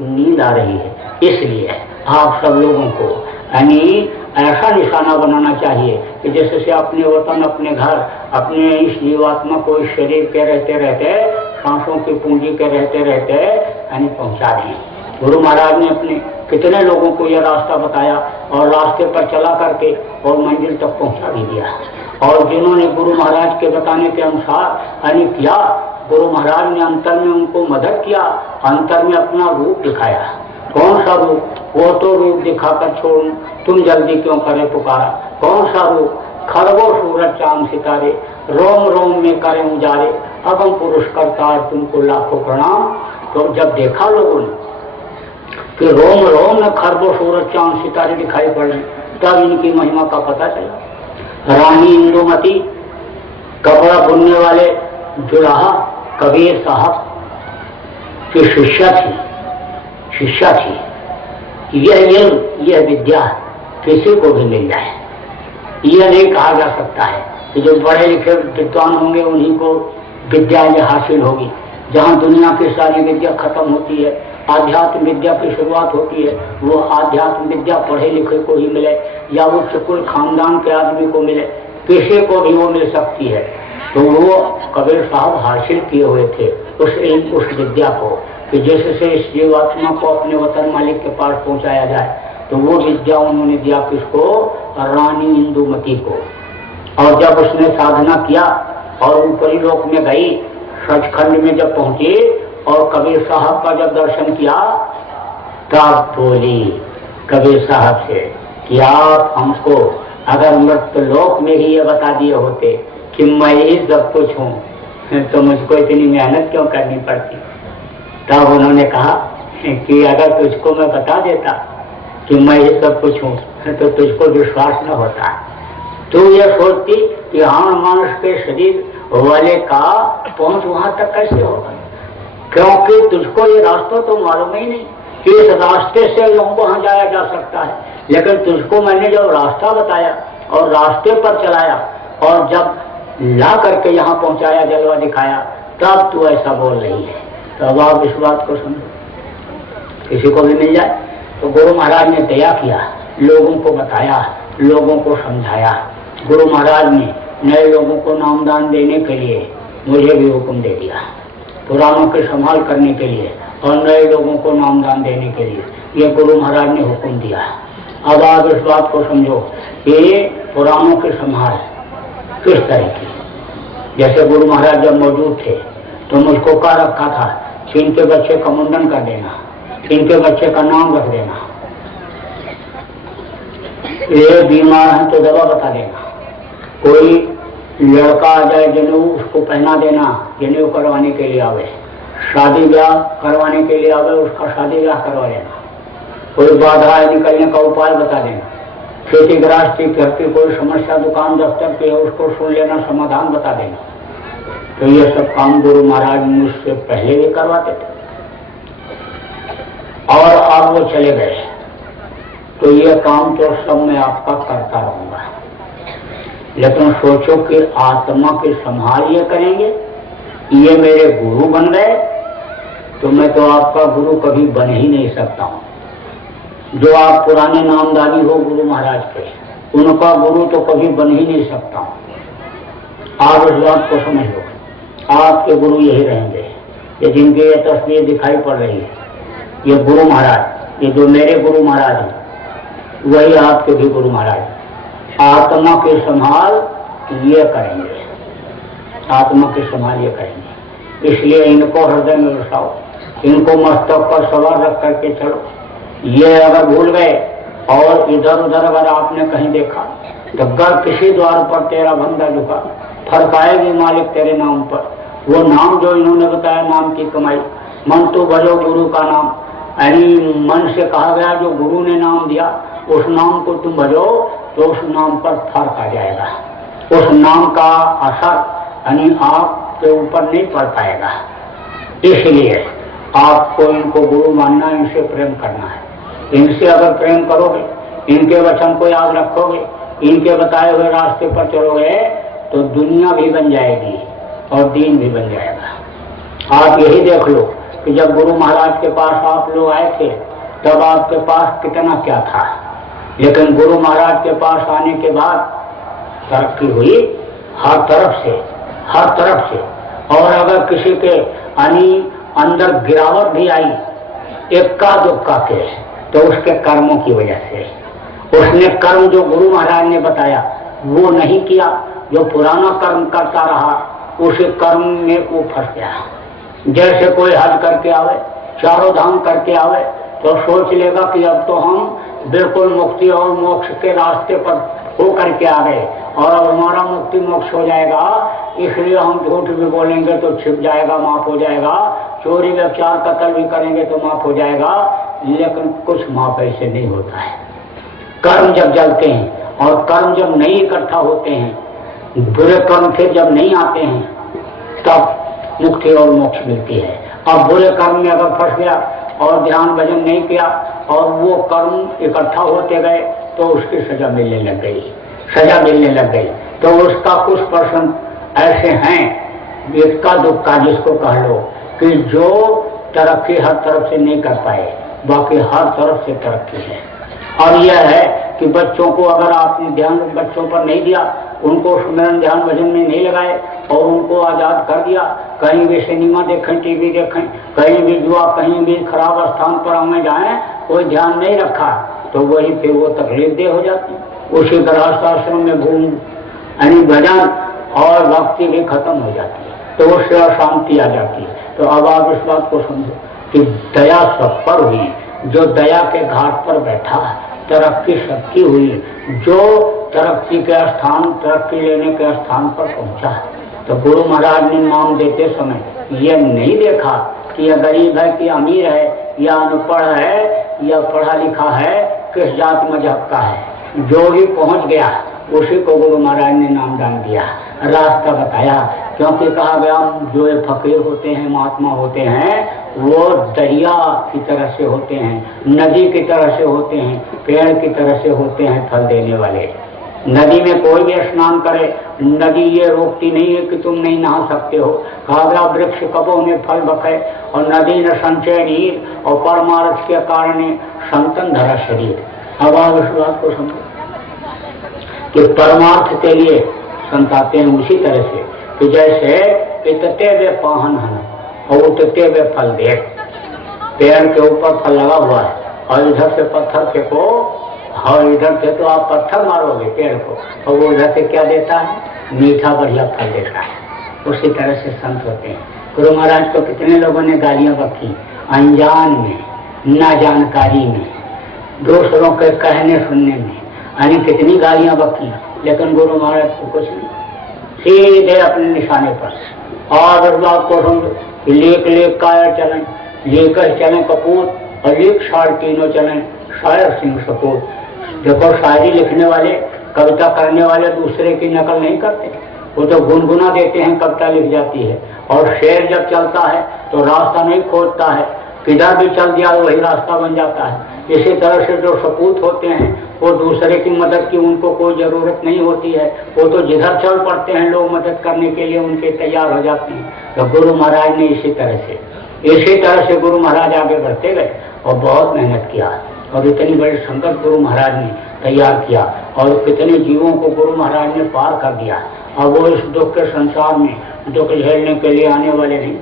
नींद आ रही है। इसलिए आप सब लोगों को यानी ऐसा निशाना बनाना चाहिए कि जैसे अपने वतन, अपने घर, अपने इस जीवात्मा को इस शरीर के रहते रहते, सांसों की पूंजी के रहते रहते यानी पहुंचा दें। गुरु महाराज ने अपने कितने लोगों को यह रास्ता बताया और रास्ते पर चला करके और मंजिल तक पहुंचा भी दिया। और जिन्होंने गुरु महाराज के बताने के अनुसार यानी किया, गुरु महाराज ने अंतर में उनको मदद किया, अंतर में अपना रूप दिखाया। कौन सा रूप? वो तो रूप दिखाकर छोड़ तुम जल्दी क्यों करे पुकारा। कौन सा रूप? खरगों सूरज चांद सितारे, रोम रोम में करें उजारे, अगम पुरुष करता तुमको लाखों प्रणाम। तो जब देखा लोगों ने कि रोम रोम में खरगों सूरज चांद सितारे दिखाई पड़ रहे, तब इनकी महिमा का पता चला। रानी इंदुमती, कपड़ा बुनने वाले जुलाहा कबीर साहब की शिष्या थी। यह विद्या किसी को भी मिल जाए, यह नहीं कहा जा सकता है कि जो बड़े लिखे विद्वान होंगे उन्हीं को विद्या ये हासिल होगी। जहाँ दुनिया की सारी विद्या खत्म होती है, आध्यात्म विद्या की शुरुआत होती है, वो आध्यात्म विद्या पढ़े लिखे को ही मिले या उच्च कुल खानदान के आदमी को मिले, किसी को भी वो मिल सकती है। तो वो कबीर साहब हासिल किए हुए थे उस विद्या को कि जिससे इस जीवात्मा को अपने वतन मालिक के पास पहुंचाया जाए। तो वो विद्या उन्होंने दिया किसको? रानी इंदुमती को। और जब उसने साधना किया और ऊपरी लोक में गई, सचखंड में जब पहुंची और कबीर साहब का जब दर्शन किया, तब बोली कबीर साहब से कि आप हमको अगर मृत्यु लोक में ही ये बता दिए होते कि मैं ही सब कुछ हूँ, तो मुझको इतनी मेहनत क्यों करनी पड़ती। तब उन्होंने कहा कि अगर तुझको मैं बता देता कि मैं ये सब कुछ हूँ तो तुझको विश्वास न होता। तू ये सोचती कि हाँ मानुष के शरीर वाले का पहुंच वहां तक कैसे होगा, क्योंकि तुझको ये रास्ता तो मालूम ही नहीं कि इस रास्ते से वहां जाया जा सकता है। लेकिन तुझको मैंने जब रास्ता बताया और रास्ते पर चलाया और जब ला करके यहाँ पहुंचाया, जलवा दिखाया, तब तू ऐसा बोल रही है। तो अब आप इस बात को समझो, किसी को भी मिल जाए। तो गुरु महाराज ने दया किया, लोगों को बताया, लोगों को समझाया। गुरु महाराज ने नए लोगों को नामदान देने के लिए मुझे भी हुक्म दे दिया, पुरानों के संभाल करने के लिए और नए लोगों को नामदान देने के लिए ये गुरु महाराज ने हुक्म दिया। अब आप इस बात को समझो कि पुरानों के संभाल किस तरह की। जैसे गुरु महाराज जब मौजूद थे तो मुझको कह रखा था कि इनके बच्चे का मुंडन कर देना, इनके बच्चे का नाम रख देना, ये बीमार है तो दवा बता देना, कोई लड़का आ जाए जनेऊ उसको पहना देना, जनेऊ करवाने के लिए आवे, शादी ब्याह करवाने के लिए आवे उसका शादी ब्याह करवा लेना, कोई बाधा निकलने का उपाय बता देना, खेती गृहस्थी घर की कोई समस्या दुकान दफ्तर की है उसको सुन लेना, समाधान बता देना। तो ये सब काम गुरु महाराज मुझसे पहले भी करवाते थे और अब वो चले गए। तो ये काम तो सब मैं आपका करता रहूंगा, लेकिन सोचो कि आत्मा की संभाल ये करेंगे, ये मेरे गुरु बन गए, तो मैं तो आपका गुरु कभी बन ही नहीं सकता हूँ। जो आप पुराने नामदारी हो गुरु महाराज के, उनका गुरु तो कभी बन ही नहीं सकता हूँ। आप इस बात को समझ लो, आपके गुरु यही रहेंगे। ये जिनकी ये तस्वीर दिखाई पड़ रही है, ये गुरु महाराज, ये जो मेरे गुरु महाराज हैं, वही आपके भी गुरु महाराज। आत्मा की संभाल ये करेंगे, आत्मा की संभाल ये करेंगे। इसलिए इनको हृदय में बसाओ, इनको मस्तक पर सवार रख करके चलो। ये अगर भूल गए और इधर उधर अगर आपने कहीं देखा तो अगर किसी द्वार पर तेरा बंदा झुका, फरकाएगी मालिक तेरे नाम पर। वो नाम जो इन्होंने बताया, नाम की कमाई, मन तो भजो गुरु का नाम, यानी मन से कहा गया जो गुरु ने नाम दिया उस नाम को तुम भजो तो उस नाम पर फर्क आ जाएगा। उस नाम का असर यानी आपके ऊपर नहीं पड़ पाएगा। इसलिए आपको इनको गुरु मानना, इनसे प्रेम करना है। इनसे अगर प्रेम करोगे, इनके वचन को याद रखोगे, इनके बताए हुए रास्ते पर चलोगे तो दुनिया भी बन जाएगी और दीन भी बन जाएगा। आप यही देख लो कि जब गुरु महाराज के पास आप लोग आए थे तब आपके पास कितना क्या था, लेकिन गुरु महाराज के पास आने के बाद तरक्की हुई हर तरफ से, हर तरफ से। और अगर किसी के अंदर गिरावट भी आई इक्का दुक्का के, तो उसके कर्मों की वजह से, उसने कर्म जो गुरु महाराज ने बताया वो नहीं किया, जो पुराना कर्म करता रहा उसी कर्म में वो फंस गया। जैसे कोई हज करके आवे, चारों धाम करके आवे, तो सोच लेगा कि अब तो हम बिल्कुल मुक्ति और मोक्ष के रास्ते पर हो करके आ गए और अब हमारा मुक्ति मोक्ष हो जाएगा, इसलिए हम झूठ भी बोलेंगे तो छिप जाएगा, माफ हो जाएगा, चोरी व्यभिचार कत्ल भी करेंगे तो माफ हो जाएगा। लेकिन कुछ माफ ऐसे नहीं होता है। कर्म जब जलते हैं और कर्म जब नहीं इकट्ठा होते हैं, बुरे कर्म फिर जब नहीं आते हैं, तब मुक्ति और मोक्ष मिलती है। अब बुरे कर्म में अगर फंस गया और ध्यान भजन नहीं किया और वो कर्म इकट्ठा होते गए तो उसकी सजा मिलने लग गई, सजा मिलने लग गई। तो उसका कुछ पर्सन ऐसे हैं इसका दुक्का जिसको कह लो कि जो तरक्की हर तरफ से नहीं कर पाए, बाकी हर तरफ से तरक्की है। और यह है कि बच्चों को अगर आपने ध्यान बच्चों पर नहीं दिया, उनको स्मरण ध्यान भजन में नहीं लगाए और उनको आजाद कर दिया, कहीं भी सिनेमा देखें, टीवी देखें, कहीं भी जुआ, कहीं भी खराब स्थान पर हमें जाएं, कोई ध्यान नहीं रखा, तो वही फिर वो तकलीफ दे हो जाती। उसी गृहस्थ आश्रम में घूम यानी भजन और भक्ति भी खत्म हो जाती है, तो उससे अशांति आ जाती है। तो अब आप इस बात को समझो कि दया सब पर हुई, जो दया के घाट पर बैठा तरक्की सबकी हुई, जो तरक्की के स्थान, तरक्की लेने के स्थान पर पहुंचा। तो गुरु महाराज ने नाम देते समय यह नहीं देखा कि यह गरीब है कि अमीर है, या अनपढ़ है या पढ़ा लिखा है, किस जात मजहब का है। जो भी पहुंच गया उसी को गुरु महाराज ने नाम दान दिया, रास्ता बताया। क्योंकि कहा गया जो ये फकीर होते हैं, महात्मा होते हैं, वो दरिया की तरह से होते हैं, नदी की तरह से होते हैं, पेड़ की तरह से होते हैं फल देने वाले। नदी में कोई भी स्नान करे, नदी ये रोकती नहीं है कि तुम नहीं नहा सकते हो। कहा गया वृक्ष कबों में फल बखे और नदी न संचय नीर, और परमार्थ के कारण संतन धरा शरीर। अब आप इस बात को समझो कि परमार्थ के लिए संताते हैं उसी तरह से कि जैसे इतते वे पाहन हन और उतते वे फल दे। पेड़ के ऊपर फल लगा हुआ है और इधर से पत्थर फेंको और इधर से तो आप पत्थर मारोगे पेड़ को, और वो उधर से क्या देता है? मीठा बढ़िया फल देता है। उसी तरह से संत होते हैं। गुरु महाराज को कितने लोगों ने गालियां बकी, अनजान में, ना जानकारी में, दूसरों के कहने सुनने में, यानी कितनी गालियां बकी, लेकिन गुरु महाराज को कुछ नहीं, सीधे अपने निशाने पर। और इस बात को समझो कि लेख लेख कायर चलें, लेकर चलें कपूर और लेख शार तीनों चलें शायर सिंह सपूत। देखो शायरी लिखने वाले, कविता करने वाले दूसरे की नकल नहीं करते, वो तो गुनगुना देते हैं, कविता लिख जाती है। और शेर जब चलता है तो रास्ता नहीं खोजता है, किधर भी चल दिया वही रास्ता बन जाता है। इसी तरह से जो सपूत होते हैं वो दूसरे की मदद की उनको कोई जरूरत नहीं होती है, वो तो जिधर चल पड़ते हैं लोग मदद करने के लिए उनके तैयार हो जाते हैं। तो गुरु महाराज ने इसी तरह से गुरु महाराज आगे बढ़ते गए और बहुत मेहनत किया और इतनी बड़ी संकट गुरु महाराज ने तैयार किया और कितने जीवों को गुरु महाराज ने पार कर दिया। अब वो इस दुख के संसार में दुख झेलने के लिए आने वाले नहीं।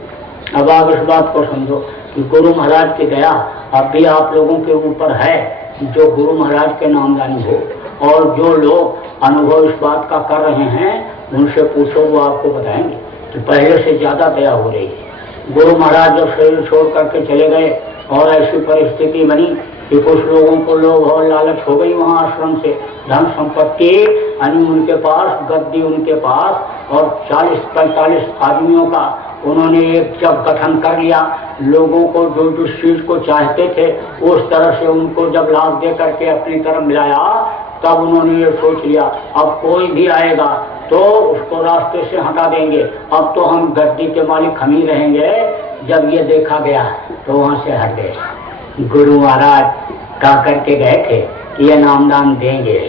अब आप इस बात को समझो कि गुरु महाराज की दया अब भी आप लोगों के ऊपर है जो गुरु महाराज के नामदानी हो, और जो लोग अनुभव इस बात का कर रहे हैं उनसे पूछो, वो आपको बताएंगे कि पहले से ज्यादा दया हो रही है। गुरु महाराज जब शरीर छोड़ करके चले गए और ऐसी परिस्थिति बनी कि कुछ लोगों को लोभ और लालच हो गई वहाँ आश्रम से, धन संपत्ति यानी उनके पास, गद्दी उनके पास, और 40-45 आदमियों का उन्होंने एक जब गठन कर लिया, लोगों को जो जिस चीज को चाहते थे उस तरह से उनको जब लाभ दे करके अपनी तरफ मिलाया तब उन्होंने ये सोच लिया अब कोई भी आएगा तो उसको रास्ते से हटा देंगे, अब तो हम गद्दी के मालिक हम ही रहेंगे। जब ये देखा गया तो वहां से हट गए। गुरु महाराज कहा करके गए थे कि ये नामदान देंगे,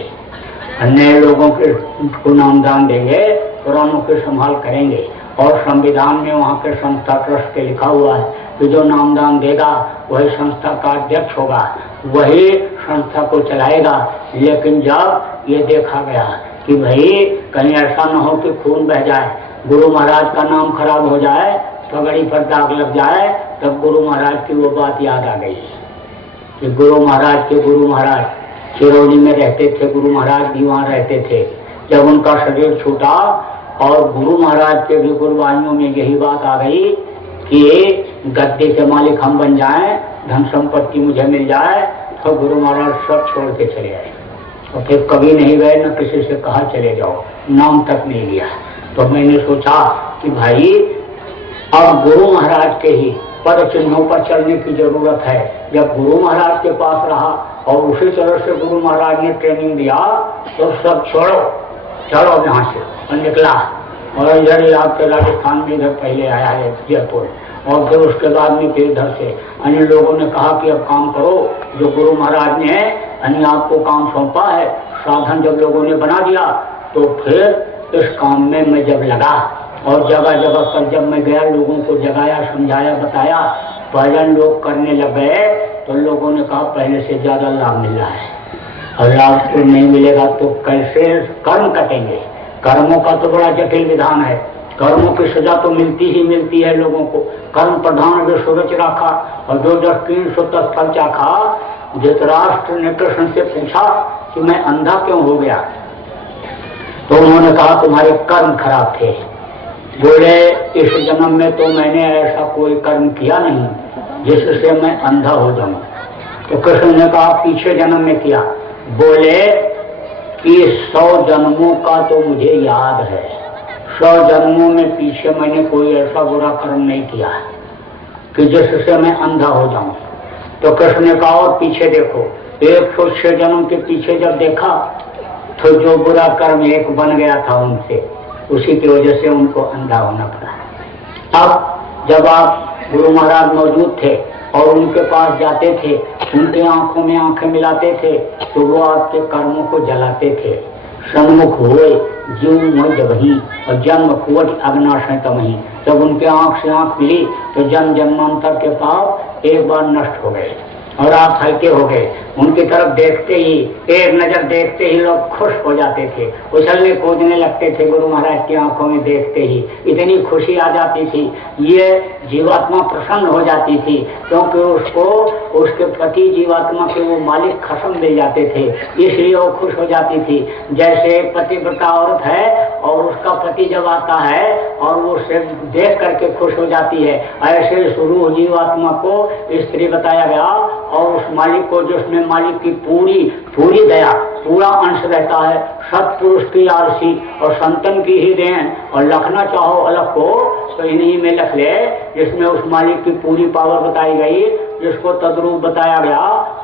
नए लोगों को नामदान देंगे, पुरानों के संभाल करेंगे। और संविधान में वहाँ के संस्था ट्रस्ट पे लिखा हुआ है कि जो नामदान देगा वही संस्था का अध्यक्ष होगा, वही संस्था को चलाएगा। लेकिन जब ये देखा गया कि भाई कहीं ऐसा न हो कि खून बह जाए, गुरु महाराज का नाम खराब हो जाए, पगड़ी पर दाग लग जाए, तब गुरु महाराज की वो बात याद आ गई कि गुरु महाराज चिरौली में रहते थे, गुरु महाराज भी वहाँ रहते थे। जब उनका शरीर छूटा और गुरु महाराज के भी गुरुवाणियों में यही बात आ गई कि गद्दी के मालिक हम बन जाएं, धन संपत्ति मुझे मिल जाए, तो गुरु महाराज सब छोड़ के चले आए। और फिर कभी नहीं गए, न किसी से कहा चले जाओ, नाम तक नहीं लिया। तो मैंने सोचा कि भाई अब गुरु महाराज के ही पद चिन्हों पर चलने की जरूरत है। जब गुरु महाराज के पास रहा और उसी तरह से गुरु महाराज ने ट्रेनिंग दिया तो सब छोड़ो, चलो यहाँ से, और निकला। और इधर आपके राजस्थान में इधर पहले आया है जयपुर, और फिर उसके बाद में फिर इधर से अन्य लोगों ने कहा कि अब काम करो जो गुरु महाराज ने अन्य आपको काम सौंपा है। साधन जब लोगों ने बना दिया तो फिर इस काम में मैं जब लगा और जगह जगह पर जब मैं गया, लोगों को जगाया, समझाया, बताया, भजन लोग करने लग गए तो लोगों ने कहा पहले से ज्यादा लाभ मिल रहा है। और लाभ तो नहीं मिलेगा तो कैसे कर्म कटेंगे? कर्मों का तो बड़ा जटिल विधान है, कर्मों की सजा तो मिलती ही मिलती है लोगों को। कर्म प्रधान जो सूरज राखा और जो 300 तक फल चाखा। धृतराष्ट्र ने कृष्ण से पूछा कि मैं अंधा क्यों हो गया, तो उन्होंने कहा तुम्हारे कर्म खराब थे। बोले इस जन्म में तो मैंने ऐसा कोई कर्म किया नहीं जिससे मैं अंधा हो जाऊं। तो कृष्ण ने कहा पीछे जन्म में किया। बोले कि 100 जन्मों का तो मुझे याद है, 100 जन्मों में पीछे मैंने कोई ऐसा बुरा कर्म नहीं किया कि जिससे मैं अंधा हो जाऊं। तो कृष्ण ने कहा और पीछे देखो, 106 जन्म के पीछे जब देखा तो जो बुरा कर्म एक बन गया था उनसे, उसी की वजह से उनको अंधा होना पड़ा। अब जब आप गुरु महाराज मौजूद थे और उनके पास जाते थे, उनके आंखों में आंखें मिलाते थे तो वो आपके कर्मों को जलाते थे। सन्मुख हुए जीव में जब ही और जन्म कुवट अग्नाशय तमही। जब उनके आंख से आंख मिली तो जन्म जन्मांतर के पाप एक बार नष्ट हो गए और आप हल्के हो गए। उनकी तरफ देखते ही, एक नजर देखते ही लोग खुश हो जाते थे, उछलने कूदने लगते थे। गुरु महाराज की आंखों में देखते ही इतनी खुशी आ जाती थी, ये जीवात्मा प्रसन्न हो जाती थी, क्योंकि उसको उसके पति जीवात्मा के वो मालिक खसम मिल जाते थे, इसलिए वो खुश हो जाती थी। जैसे एक पतिव्रता औरत है और उसका पति जब आता है और वो उसे देख करके खुश हो जाती है, ऐसे शुरू जीवात्मा को स्त्री बताया गया और उस मालिक को जिसमें मालिक की पूरी दया, पूरा अंश रहता है, सत्पुरुष की आरसी और संतन की ही देन। और लखना चाहो अलग को तो इन्हीं में लख ले, जिसमें उस मालिक की पूरी पावर बताई गई, जिसको तद्रूप बताया गया,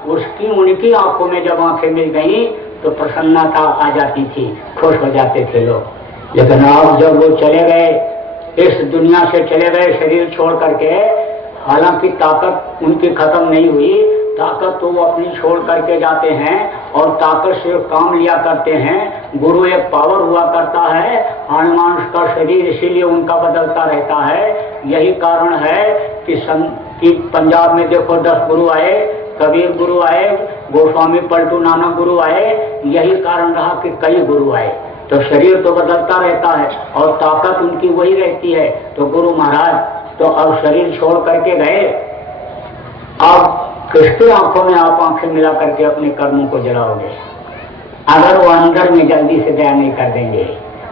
उसकी उनकी आंखों में जब आंखें मिल गई तो प्रसन्नता आ जाती थी, खुश हो जाते थे लोग। लेकिन अब जब वो चले गए, इस दुनिया से चले गए शरीर छोड़ करके, हालांकि ताकत उनकी खत्म नहीं हुई, ताकत तो वो अपनी छोड़ करके जाते हैं और ताकत से काम लिया करते हैं। गुरु एक पावर हुआ करता है, हनुमान का शरीर इसीलिए उनका बदलता रहता है। यही कारण है कि पंजाब में देखो 10 गुरु आए, कबीर गुरु आए, गोस्वामी पलटू नानक गुरु आए। यही कारण रहा कि कई गुरु आए। तो शरीर तो बदलता रहता है और ताकत उनकी वही रहती है। तो गुरु महाराज तो अब शरीर छोड़ करके गए, अब किसकी आंखों में आप आंखें मिला करके अपने कर्मों को जलाओगे? अगर वो अंदर में जल्दी से दया नहीं कर देंगे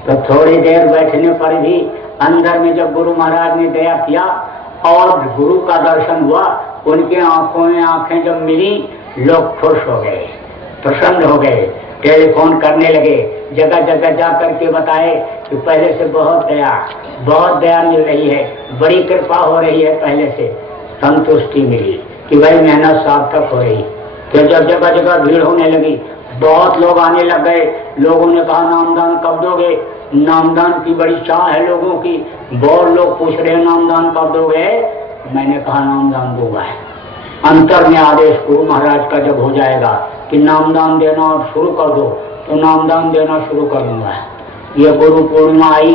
तो थोड़ी देर बैठने पर भी अंदर में जब गुरु महाराज ने दया किया और गुरु का दर्शन हुआ, उनके आंखों में आंखें जब मिली, लोग खुश हो गए, प्रसन्न हो गए, टेलीफोन करने लगे, जगह जगह जा करके बताए कि पहले से बहुत दया मिल रही है, बड़ी कृपा हो रही है, पहले से संतुष्टि मिली कि भाई मेहनत सार्थक हो रही। फिर जब जगह जगह भीड़ होने लगी, बहुत लोग आने लग गए। लोगों ने कहा नामदान कब दोगे? नामदान की बड़ी चाह है लोगों की। बहुत लोग पूछ रहे हैं नामदान कब दोगे? मैंने कहा नामदान दूंगा। अंतर में आदेश गुरु महाराज का जब हो जाएगा कि नामदान देना शुरू कर दो, तो नामदान देना शुरू कर दूंगा। ये गुरु पूर्णिमा आई,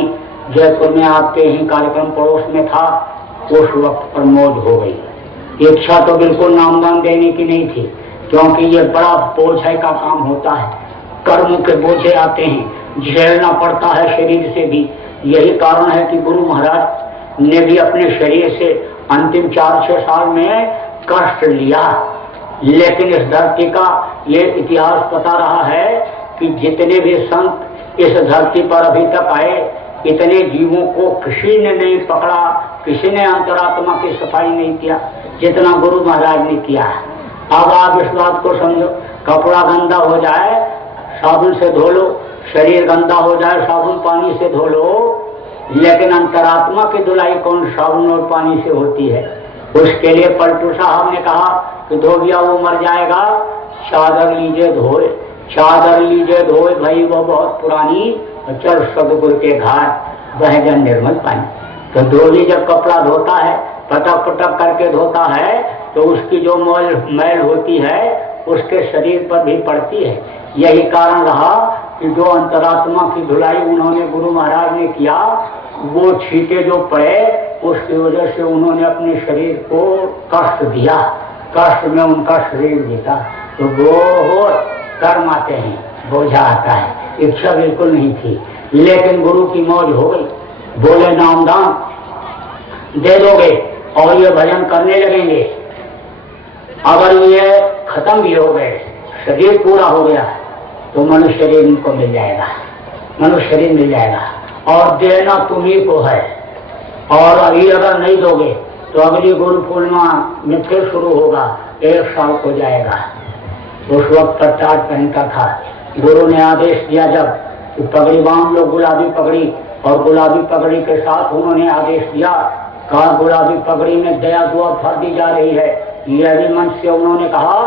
जयपुर में आपके ही कार्यक्रम पड़ोस में था, उस वक्त पर मौज हो गई। इच्छा तो बिल्कुल नामदान देने की नहीं थी, क्योंकि ये बड़ा बोझ का काम होता है। कर्म के बोझे आते हैं, झेलना पड़ता है शरीर से भी। यही कारण है कि गुरु महाराज ने भी अपने शरीर से अंतिम 4-6 साल में कष्ट लिया। लेकिन इस धरती का ये इतिहास बता रहा है कि जितने भी संत इस धरती पर अभी तक आए, इतने जीवों को किसी ने नहीं पकड़ा, किसी ने अंतरात्मा की सफाई नहीं किया जितना गुरु महाराज ने किया। अब आप इस बात को समझो, कपड़ा गंदा हो जाए साबुन से धो लो, शरीर गंदा हो जाए साबुन पानी से धो लो, लेकिन अंतरात्मा की धुलाई कौन साबुन और पानी से होती है? उसके लिए पलटू साहब ने कहा कि धोबिया वो मर जाएगा, चादर लीजिए धोए, चादर लीजिए धोए भाई वो बहुत पुरानी, चल सदगुरु के घाट बह जा निर्मल पानी। तो धोबी जब कपड़ा धोता है, पटक पटक करके धोता है, तो उसकी जो मैल होती है उसके शरीर पर भी पड़ती है। यही कारण रहा कि जो अंतरात्मा की धुलाई उन्होंने गुरु महाराज ने किया, वो छींटे जो पड़े उसकी वजह से उन्होंने अपने शरीर को कष्ट दिया, कष्ट में उनका शरीर बीता। तो बहुत कर्म आते हैं, बोझा आता है, इच्छा बिल्कुल नहीं थी, लेकिन गुरु की मौज हो गई। बोले नामदान दे दोगे और ये भजन करने लगेंगे। अगर ये खत्म भी हो गए, शरीर पूरा हो गया, तो मनुष्य शरीर इनको मिल जाएगा, मनुष्य शरीर मिल जाएगा। और देना तुम्ही को है, और अभी अगर नहीं दोगे तो अगली गुरु पूर्णिमा में फिर शुरू होगा, 1 साल हो जाएगा। उस वक्त पर टाट पहनता था। गुरु ने आदेश दिया जब कि पगड़ी बांध लो, गुलाबी पगड़ी, और गुलाबी पगड़ी के साथ उन्होंने आदेश दिया, कहा गुलाबी पगड़ी में दया दुआ भर दी जा रही है। यह भी मन से उन्होंने कहा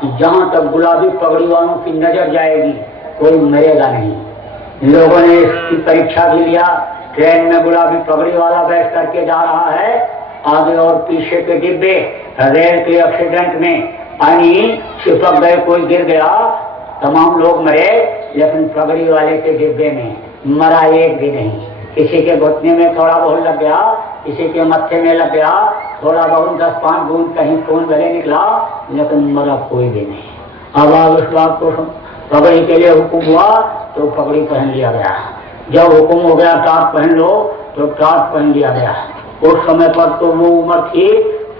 कि जहां तक गुलाबी पगड़ी वालों की नजर जाएगी कोई मरेगा नहीं। लोगों ने इसकी परीक्षा भी लिया। ट्रेन में गुलाबी पगड़ी वाला बैठ करके जा रहा है, आगे और पीछे के डिब्बे रेल के एक्सीडेंट में पानी चिपक गए, कोई गिर गया, तमाम लोग मरे, लेकिन पगड़ी वाले के डिब्बे में मरा एक भी नहीं। किसी के घुटने में थोड़ा बहुत लग गया, किसी के मत्थे में लग गया, थोड़ा बहुत 10-5 बूंद कहीं खून गले निकला, लेकिन मरा कोई भी नहीं। अब आप इस बात को पगड़ी के लिए हुक्म हुआ तो पगड़ी पहन लिया गया। जब हुक्म हो गया टाट पहन लो तो टाट पहन लिया गया। उस समय पर तो वो उम्र थी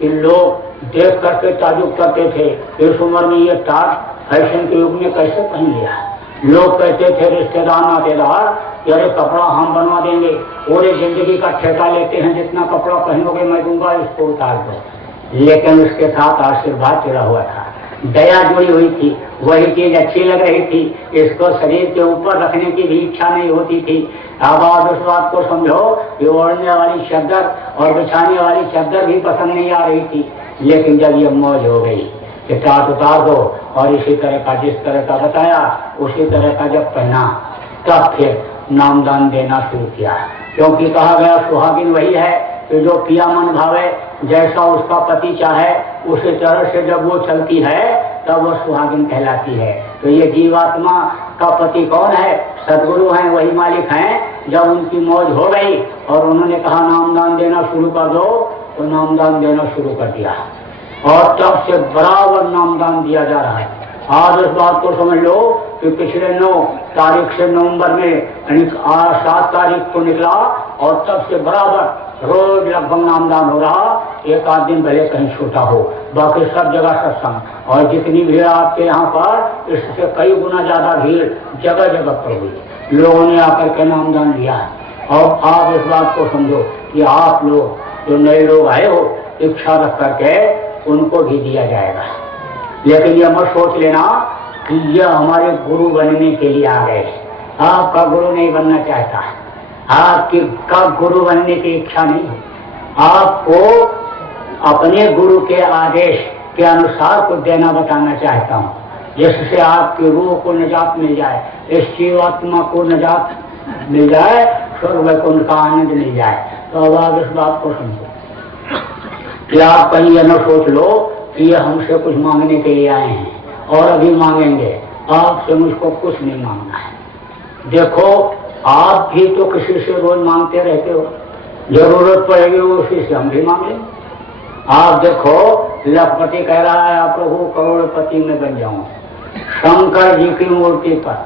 कि लोग देख करके ताजुब करते थे, इस उम्र में ये टाट फैशन के युग में कैसे पहन लिया। लोग कहते थे रिश्तेदार नातेदार कि अरे कपड़ा हम बनवा देंगे, पूरी जिंदगी का ठेका लेते हैं, जितना कपड़ा पहनोगे मैं दूंगा, इसको उतार दो। लेकिन उसके साथ आशीर्वाद जुड़ा हुआ था, दया जुड़ी हुई थी, वही चीज अच्छी लग रही थी। इसको शरीर के ऊपर रखने की भी इच्छा नहीं होती थी। अब आप उस बात को समझो कि ओढ़ने वाली चद्दर और बिछाने वाली चद्दर भी पसंद नहीं आ रही थी। लेकिन जब ये मौज हो गई कि टाट उतार दो, और इसी तरह का जिस तरह का बताया उसी तरह का जब पहना, तब फिर नामदान देना शुरू किया। क्योंकि कहा गया सुहागिन वही है कि जो पिया मन भावे, जैसा उसका पति चाहे उसी तरह से जब वो चलती है तब वो सुहागिन कहलाती है। तो ये जीवात्मा का पति कौन है? सदगुरु हैं, वही मालिक हैं। जब उनकी मौज हो गई और उन्होंने कहा नामदान देना शुरू कर दो, तो नामदान देना शुरू कर दिया, और तब से बराबर नामदान दिया जा रहा है। आज इस बात को समझ लो कि पिछले 9 तारीख से नवंबर में 7 तारीख को निकला, और तब से बराबर रोज लगभग नामदान हो रहा। एक आध दिन भले कहीं छोटा हो, बाकी सब जगह सत्संग, और जितनी भीड़ आपके यहाँ पर इससे कई गुना ज्यादा भीड़ जगह जगह पर हुई। लोगों ने आकर के नामदान लिया। और आप इस बात को समझो कि आप लोग जो नए लोग आए हो, इच्छा रख करके उनको भी दिया जाएगा। लेकिन यह मत सोच लेना कि यह हमारे गुरु बनने के लिए आ गए। आपका गुरु नहीं बनना चाहता, आपकी का गुरु बनने की इच्छा नहीं है। आपको अपने गुरु के आदेश के अनुसार कुछ देना बताना चाहता हूँ। जिससे आपकी रूह को निजात मिल जाए, इस जीवात्मा को निजात मिल जाए, स्वर्ग वैकुंठ का आनंद मिल जाए। तो अब आप इस बात को समझो कि आप कहीं यह न सोच लो कि ये हमसे कुछ मांगने के लिए आए हैं और अभी मांगेंगे। आपसे मुझको कुछ नहीं मांगना है। देखो, आप भी तो किसी से रोज मांगते रहते हो, जरूरत पड़ेगी वो उसी से हम भी मांगे। आप देखो, लखपति कह रहा है आप प्रभु करोड़पति में बन जाऊं। शंकर जी की मूर्ति पर,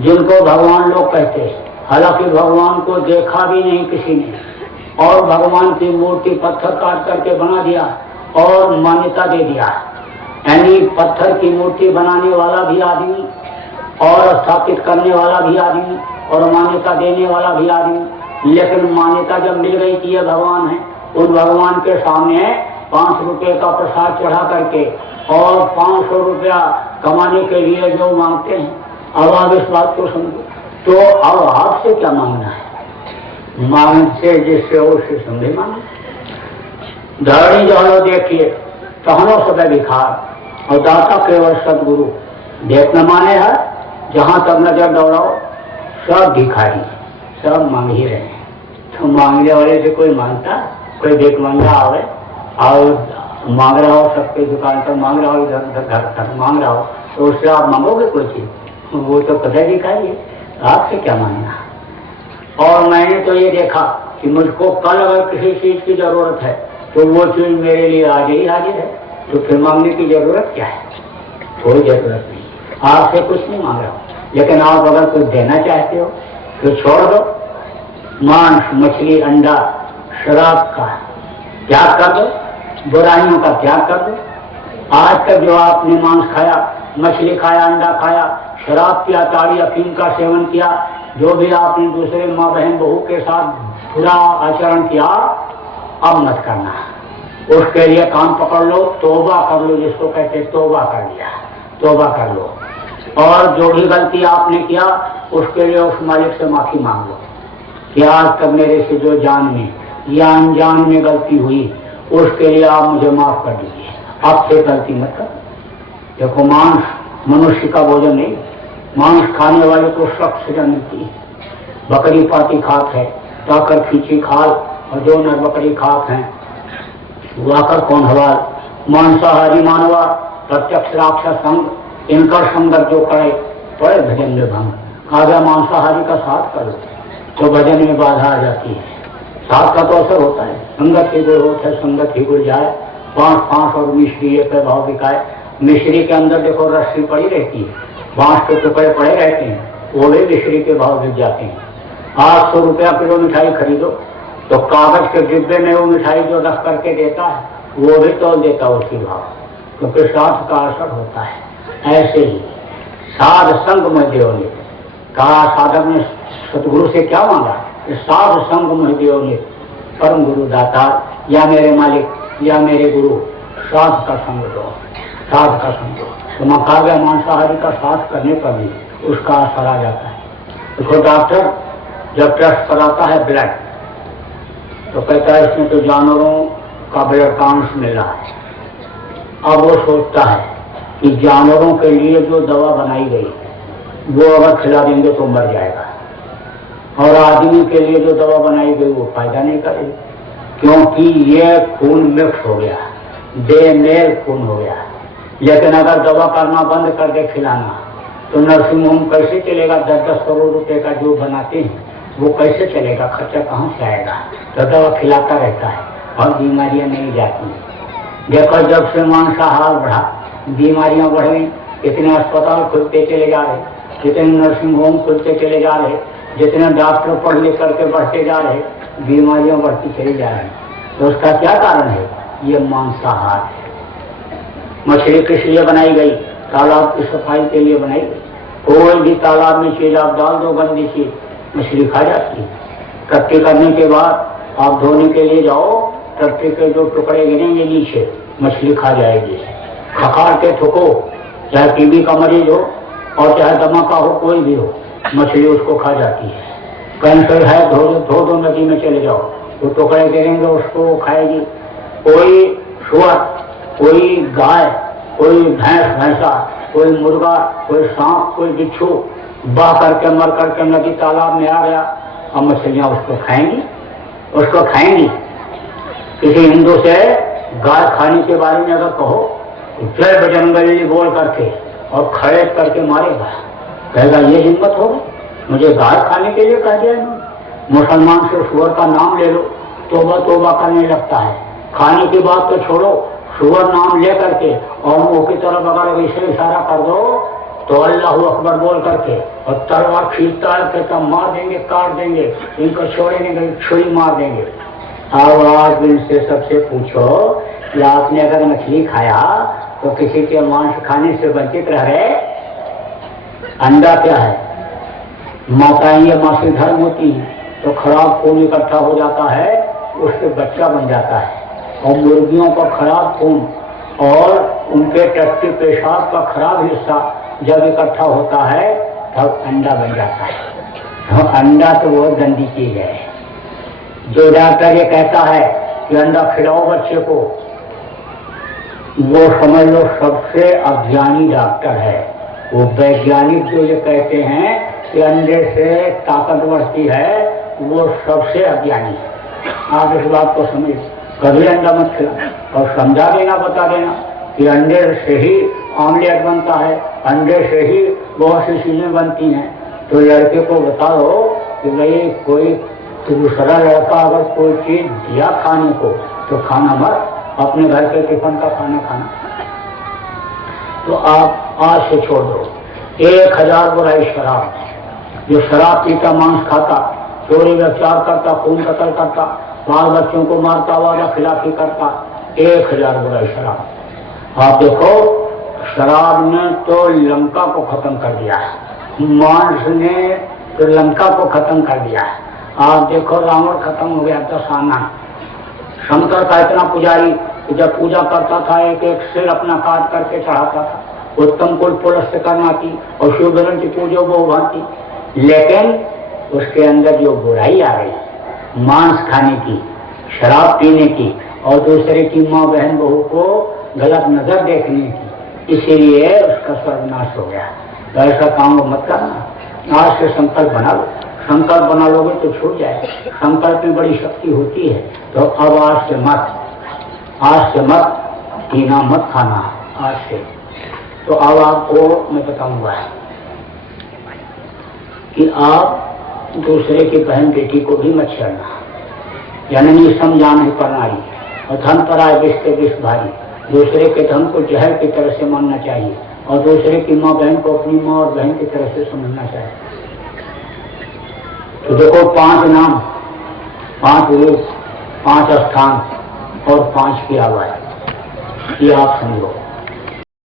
जिनको भगवान लोग कहते हैं, हालांकि भगवान को देखा भी नहीं किसी ने, और भगवान की मूर्ति पत्थर काट करके बना दिया और मान्यता दे दिया। यानी पत्थर की मूर्ति बनाने वाला भी आदमी और स्थापित करने वाला भी आदमी और मान्यता देने वाला भी आदमी। लेकिन मान्यता जब मिल गई कि ये भगवान है, उस भगवान के सामने 5 रुपए का प्रसाद चढ़ा करके और 500 रुपया कमाने के लिए जो मांगते हैं, अब आप इस बात को समझो। तो अब आपसे क्या मांगना है? मांग से जिससे उससे समझे मांगे। धरणी जानो देखिए, कहनो सब भिखार और दाता केवल सदगुरु। देख न माने है, जहां तक नजर दौड़ाओ सब भिखारी, सब मांग ही रहे हैं। तो मांगने वाले से कोई मांगता, कोई भीख मांगा आवे और मांग रहा हो, सबके दुकान पर मांग रहा हो, इधर घर तक मांग रहा हो, तो उससे आप मांगोगे कोई चीज? वो तो पता भिखारी है, आपसे क्या मांगना। और मैंने तो ये देखा कि मुझको कल अगर किसी चीज की जरूरत है तो वो चीज मेरे लिए आज ही हाजिर है, तो फिर मांगने की जरूरत क्या है? कोई जरूरत नहीं। आपसे कुछ नहीं मांग रहा हूं, लेकिन आप अगर कुछ देना चाहते हो तो छोड़ दो। मांस, मछली, अंडा, शराब का त्याग कर दो, बुराइयों का त्याग कर दो। आज तक जो आपने मांस खाया, मछली खाया, अंडा खाया, शराब पिया, ताड़ी अफीम का सेवन किया, जो भी आपने दूसरे माँ बहन बहू के साथ बुरा आचरण किया, अब मत करना। उसके लिए काम पकड़ लो, तौबा कर लो, जिसको कहते तौबा कर लिया, तौबा कर लो। और जो भी गलती आपने किया उसके लिए उस मालिक से माफी मांग लो कि आज तक मेरे से जो जान में या अनजान में गलती हुई उसके लिए आप मुझे माफ कर दीजिए, आप से गलती मत कर। देखो, मांस मनुष्य का भोजन नहीं, मांस खाने वाले को सख्त सजा मिलती है। बकरी पाती खाक है, ताकर खींची खाल, और जो नर बकरी खाक है वाकर कौन हवाल। मांसाहारी मानवा प्रत्यक्ष राक्षस संग, इनका संगत जो करे पड़े भजन में भंग। कहा गया मांसाहारी का साथ करो तो भजन में बाधा आ जाती है। साथ का तो असर होता है, संगत ही गुण होता है, संगत ही गुण जाए। 5 और मिश्री एक भाव बिकाए। मिश्री के अंदर देखो रस्सी पड़ी रहती है, 5 के टुकड़े पड़े रहते हैं, वो भी मिश्री के भाव बिक जाते हैं। 800 रुपया किलो मिठाई खरीदो तो कागज के डिब्बे में वो मिठाई जो रख करके देता है वो भी तोल देता है उसी भाव, क्योंकि साथ का असर होता है। ऐसे ही साध संग में देवने कहा, साधक ने सतगुरु से क्या मांगा? साध संग में देवने, परम गुरु दाता या मेरे मालिक या मेरे गुरु, साध का संग दो, साध का संग दो। तो मैं कहा गया मांसाहारी का साथ करने पर भी उसका असर आ जाता है। देखो, डॉक्टर जब टेस्ट कराता है ब्लड तो कहता है इसमें तो जानवरों का ब्लड का अंश मिला है। अब वो सोचता है कि जानवरों के लिए जो दवा बनाई गई वो अगर खिला देंगे तो मर जाएगा, और आदमी के लिए जो दवा बनाई गई वो फायदा नहीं करेगी, क्योंकि ये खून मिक्स हो गया, बेमेल खून हो गया। लेकिन अगर दवा करना बंद कर दे खिलाना तो नर्सिंग होम कैसे चलेगा? 10-10 करोड़ रुपए का जो बनाते हैं वो कैसे चलेगा? खर्चा कहाँ से आएगा? तो दवा खिलाता रहता है और बीमारियां नहीं जाती। देखो, जब से मांसाहार बढ़ा बीमारियां बढ़ गई, इतने अस्पताल खुलते चले जा रहे, जितने नर्सिंग होम खुलते चले जा रहे, जितने डॉक्टर पढ़ लिख करके बढ़ते जा रहे, बीमारियां बढ़ती चली जा रही। तो उसका क्या कारण है? ये मांसाहार है। मछली किस लिए बनाई गई? तालाब की सफाई के लिए बनाई गई। कोई भी तालाब में चीज आप डाल दो गंदी चीज, मछली खा जाती है। टट्टी करने के बाद आप धोने के लिए जाओ, टट्टी के जो टुकड़े गिरेंगे नीचे, मछली खा जाएगी। खखार के ठुको, चाहे टीबी का मरीज हो और चाहे दमा का हो, कोई भी हो, मछली उसको खा जाती है। कैंसर है, धो दो नदी में चले जाओ, तो टुकड़े गिरेंगे उसको खाएगी। कोई सुअर, कोई गाय, कोई भैंसा कोई मुर्गा, कोई सांप, कोई बिच्छू बह करके मर करके नदी तालाब में आ गया, अब मछलियां उसको खाएंगी, उसको खाएंगी। किसी हिंदू से गाय खाने के बारे में अगर कहो जय बजरंगबली बोल करके और खड़े करके मारेगा, कहेगा ये हिम्मत होगी, मुझे गाय खाने के लिए कह दिया इन्होंने। मुसलमान से सुअर का नाम ले लो, तोबा तोबा करने लगता है। खाने की बात तो छोड़ो, सुअर नाम ले करके और मुंह की तरफ अगर वैसे इशारा कर दो तो अल्लाह अकबर बोल करके और तलवार खींचता है, कहता मार देंगे, काट देंगे, इनको छोड़ेंगे, छुरी मार देंगे। अब आज इनसे सबसे पूछो कि आपने अगर मछली खाया तो किसी के मांस खाने से वंचित रह गए? अंडा क्या है? माताएं ये मासिक धर्म होती है तो खराब खून इकट्ठा हो जाता है, उससे बच्चा बन जाता है। और मुर्गियों का खराब खून और उनके टट्टी पेशाब का खराब हिस्सा जब इकट्ठा होता है तब अंडा बन जाता है। तो अंडा तो बहुत गंदी चीज है। जो डॉक्टर ये कहता है कि अंडा खिलाओ बच्चे को, वो समझ लो सबसे अज्ञानी डॉक्टर है। वो वैज्ञानिक जो ये कहते हैं कि अंडे से ताकत बढ़ती है, वो सबसे अज्ञानी है। आप इस बात को समझ, कभी अंडा मत खिलाओ और समझा देना, बता देना कि अंडे से ही ऑमलेट बनता है, अंडे से ही बहुत सी चीजें बनती हैं। तो लड़के को बताओ कि भाई कोई दूसरा लड़का अगर कोई चीज दिया खाने को तो खाना मत, अपने घर के टिफिन का खाना खाना। तो आप आज से छोड़ दो 1000 बुराई शराब। जो शराब पीता, मांस खाता, चोरी व्यभिचार करता, खून कत्ल करता, बाल बच्चों को मारता, वादा खिलाफी करता, 1000 बुराई शराब। आप देखो शराब ने तो लंका को खत्म कर दिया है, मांस ने तो लंका को खत्म कर दिया है। आप देखो रावण खत्म हो गया, दशानन। शंकर का इतना पुजारी जब पूजा करता था एक एक सिर अपना काट करके चढ़ाता था, उत्तम कुल पुलस्त करना थी और शिवधन की पूजा वो भांति। लेकिन उसके अंदर जो बुराई आ गई, मांस खाने की, शराब पीने की और दूसरे की माँ बहन बहू को गलत नजर देखने की, इसीलिए उसका सर्वनाश हो गया। तो ऐसा काम वो मत करना। आज से संकल्प बना लो, संकल्प बना लोगे तो छूट जाए। संकल्प में बड़ी शक्ति होती है। तो अब आज से मत पीना, मत खाना आज से। तो अब आपको मैं बताऊंगा कि आप दूसरे की बहन बेटी को भी मत छेड़ना। जननी सम जान पर नारी और धन पर आए विष के विष भारी। दूसरे के धन को जहर की तरह से मानना चाहिए और दूसरे की माँ बहन को अपनी माँ और बहन की तरह से समझना चाहिए। तो देखो 5 नाम, 5 रूप, 5 स्थान और 5 की आवाज, ये आप समझो।